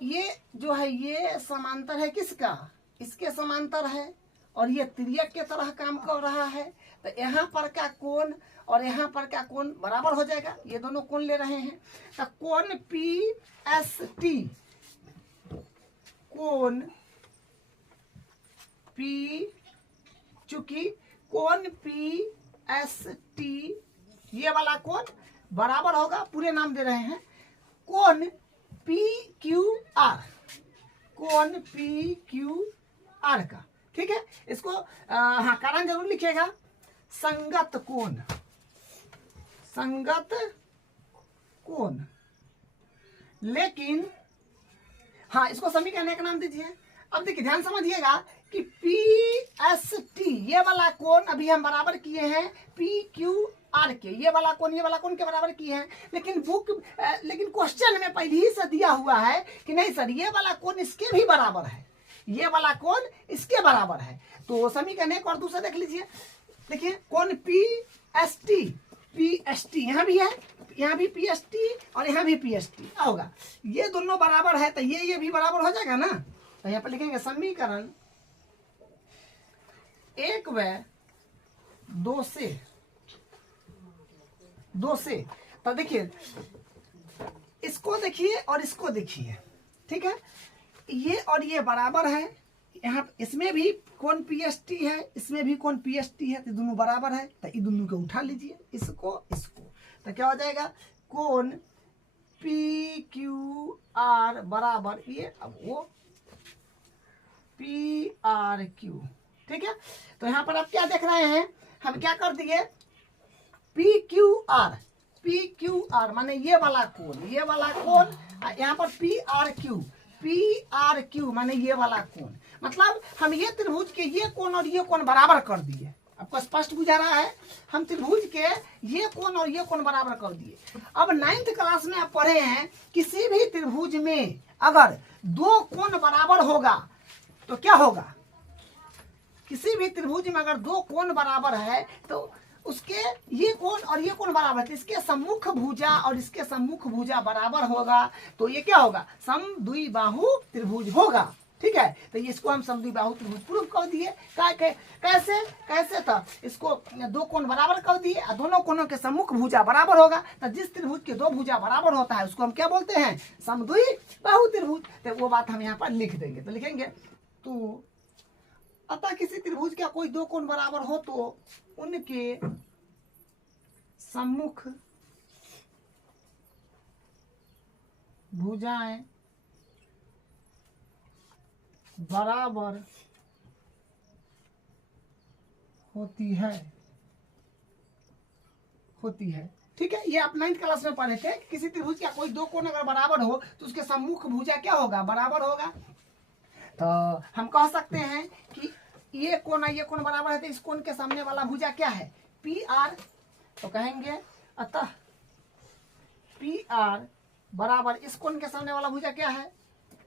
ये जो है ये समांतर है किसका, इसके समांतर है, और ये तिर्यक के तरह काम कर रहा है। तो यहाँ पर का कोण और यहाँ पर का कोण बराबर हो जाएगा, ये दोनों कोण ले रहे हैं। तो कोण पी एस टी, कोण पी, चूंकि कोण पी एस टी ये वाला कोण बराबर होगा, पूरे नाम दे रहे हैं, कोण पी क्यू आर, कोण पी क्यू आर का। ठीक है, इसको हाँ कारण जरूर लिखिएगा, संगत कोण, संगत कोण। लेकिन हाँ, इसको समीकरण एक नाम दीजिए। अब देखिए ध्यान समझिएगा कि पी एस टी ये वाला कोण अभी हम बराबर किए हैं पी क्यू आर के, ये वाला कोण के बराबर किए हैं। लेकिन लेकिन क्वेश्चन में पहले ही से दिया हुआ है कि नहीं सर ये वाला कोण इसके भी बराबर है, ये वाला कोण इसके बराबर है। तो समीकरण एक और दूसरा देख लीजिए। देखिए कोण पी एस टी यहाँ भी है, यहाँ भी पी एस टी और यहाँ भी पी एस टी होगा, ये दोनों बराबर है, तो ये भी बराबर हो जाएगा ना। तो यहाँ पर लिखेंगे समीकरण 1 व 2 से। तो देखिए इसको देखिए और इसको देखिए। ठीक है, ये और ये बराबर है, यहाँ इसमें भी कोण पी एस टी है, इसमें भी कोण पी एस टी है, तो दोनों बराबर है। तो ये दोनों को उठा लीजिए, इसको, तो क्या हो जाएगा, कोण पी क्यू आर बराबर ये, अब वो पी आर क्यू। ठीक है, तो यहाँ पर आप क्या देख रहे हैं, हम क्या कर दिए, पी क्यू आर माने ये वाला कोण, यहाँ पर पी आर क्यू माने ये वाला कोण। मतलब हम ये त्रिभुज के ये कोण और ये कोण बराबर कर दिए। आपको स्पष्ट बुझा रहा है। हम त्रिभुज के ये कोण और ये कोण बराबर कर दिए। अब 9th क्लास में आप पढ़े हैं किसी भी त्रिभुज में अगर दो कोण बराबर होगा तो क्या होगा, किसी भी त्रिभुज में अगर दो कोण बराबर है तो उसके ये कोण और ये कोण बराबर है, इसके सम्मुख भुजा और इसके सम्मुख भुजा बराबर होगा तो ये क्या होगा, समद्विबाहु त्रिभुज होगा। ठीक है, तो इसको हम समद्विबाहु त्रिभुज प्रूव कर दिए। कैसे कैसे था, इसको दो कोण बराबर कर दिए और दोनों कोणों के सम्मुख भुजा बराबर होगा, तो जिस त्रिभुज के दो भुजा बराबर होता है उसको हम क्या बोलते हैं, समद्विबाहु त्रिभुज। तो वो बात हम यहाँ पर लिख देंगे। तो लिखेंगे तो अतः किसी त्रिभुज का कोई दो कोण बराबर हो तो उनके सम्मुख भुजाएं बराबर होती है। ठीक है, ये आप 9th क्लास में पढ़े थे। किसी त्रिभुज का कोई दो कोण अगर बराबर हो तो उसके सम्मुख भुजा क्या होगा, बराबर होगा। तो हम कह सकते हैं कि ये कोण और ये कोण बराबर है तो इस कोण के सामने वाला भुजा क्या है, पी आर। तो कहेंगे अतः पी आर बराबर इस कोण के सामने वाला भुजा क्या है,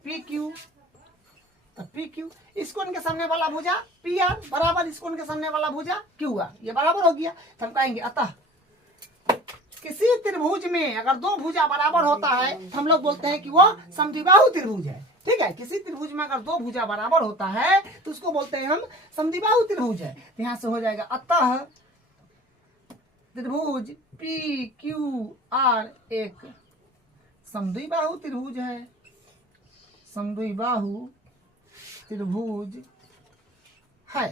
पी क्यू। तो पी क्यू इस कोण के सामने वाला भुजा पी आर बराबर इस कोण के सामने वाला भुजा क्यू आर, ये बराबर हो गया। तो हम कहेंगे अतः किसी त्रिभुज में अगर दो भुजा बराबर होता है तो हम लोग बोलते हैं कि वो समद्विबाहु त्रिभुज है। ठीक है, किसी त्रिभुज में अगर दो भुजा बराबर होता है तो उसको बोलते हैं हम समद्विबाहु त्रिभुज है। तो यहाँ से हो जाएगा अतः त्रिभुज पी क्यू आर एक समद्विबाहु त्रिभुज है, समद्विबाहु त्रिभुज है।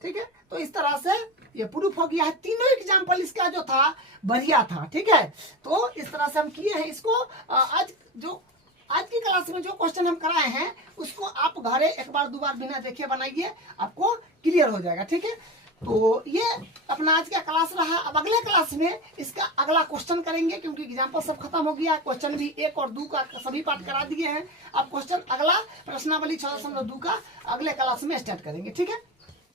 ठीक है, तो इस तरह से ये प्रूफ हो गया है। तीनों एग्जाम्पल इसका जो था बढ़िया था। ठीक है, तो इस तरह से हम किए हैं इसको। आज की क्लास में जो क्वेश्चन हम कराए हैं उसको आप घरे एक बार दो बार बिना देखे बनाइए, आपको क्लियर हो जाएगा। ठीक है, तो ये अपना आज का क्लास रहा। अब अगले क्लास में इसका अगला क्वेश्चन करेंगे क्योंकि एग्जाम्पल सब खत्म हो गया। क्वेश्चन भी 1 और 2 का सभी पाठ करा दिए हैं। अब क्वेश्चन अगला प्रश्नावली 6.2 का अगले क्लास में स्टार्ट करेंगे। ठीक है।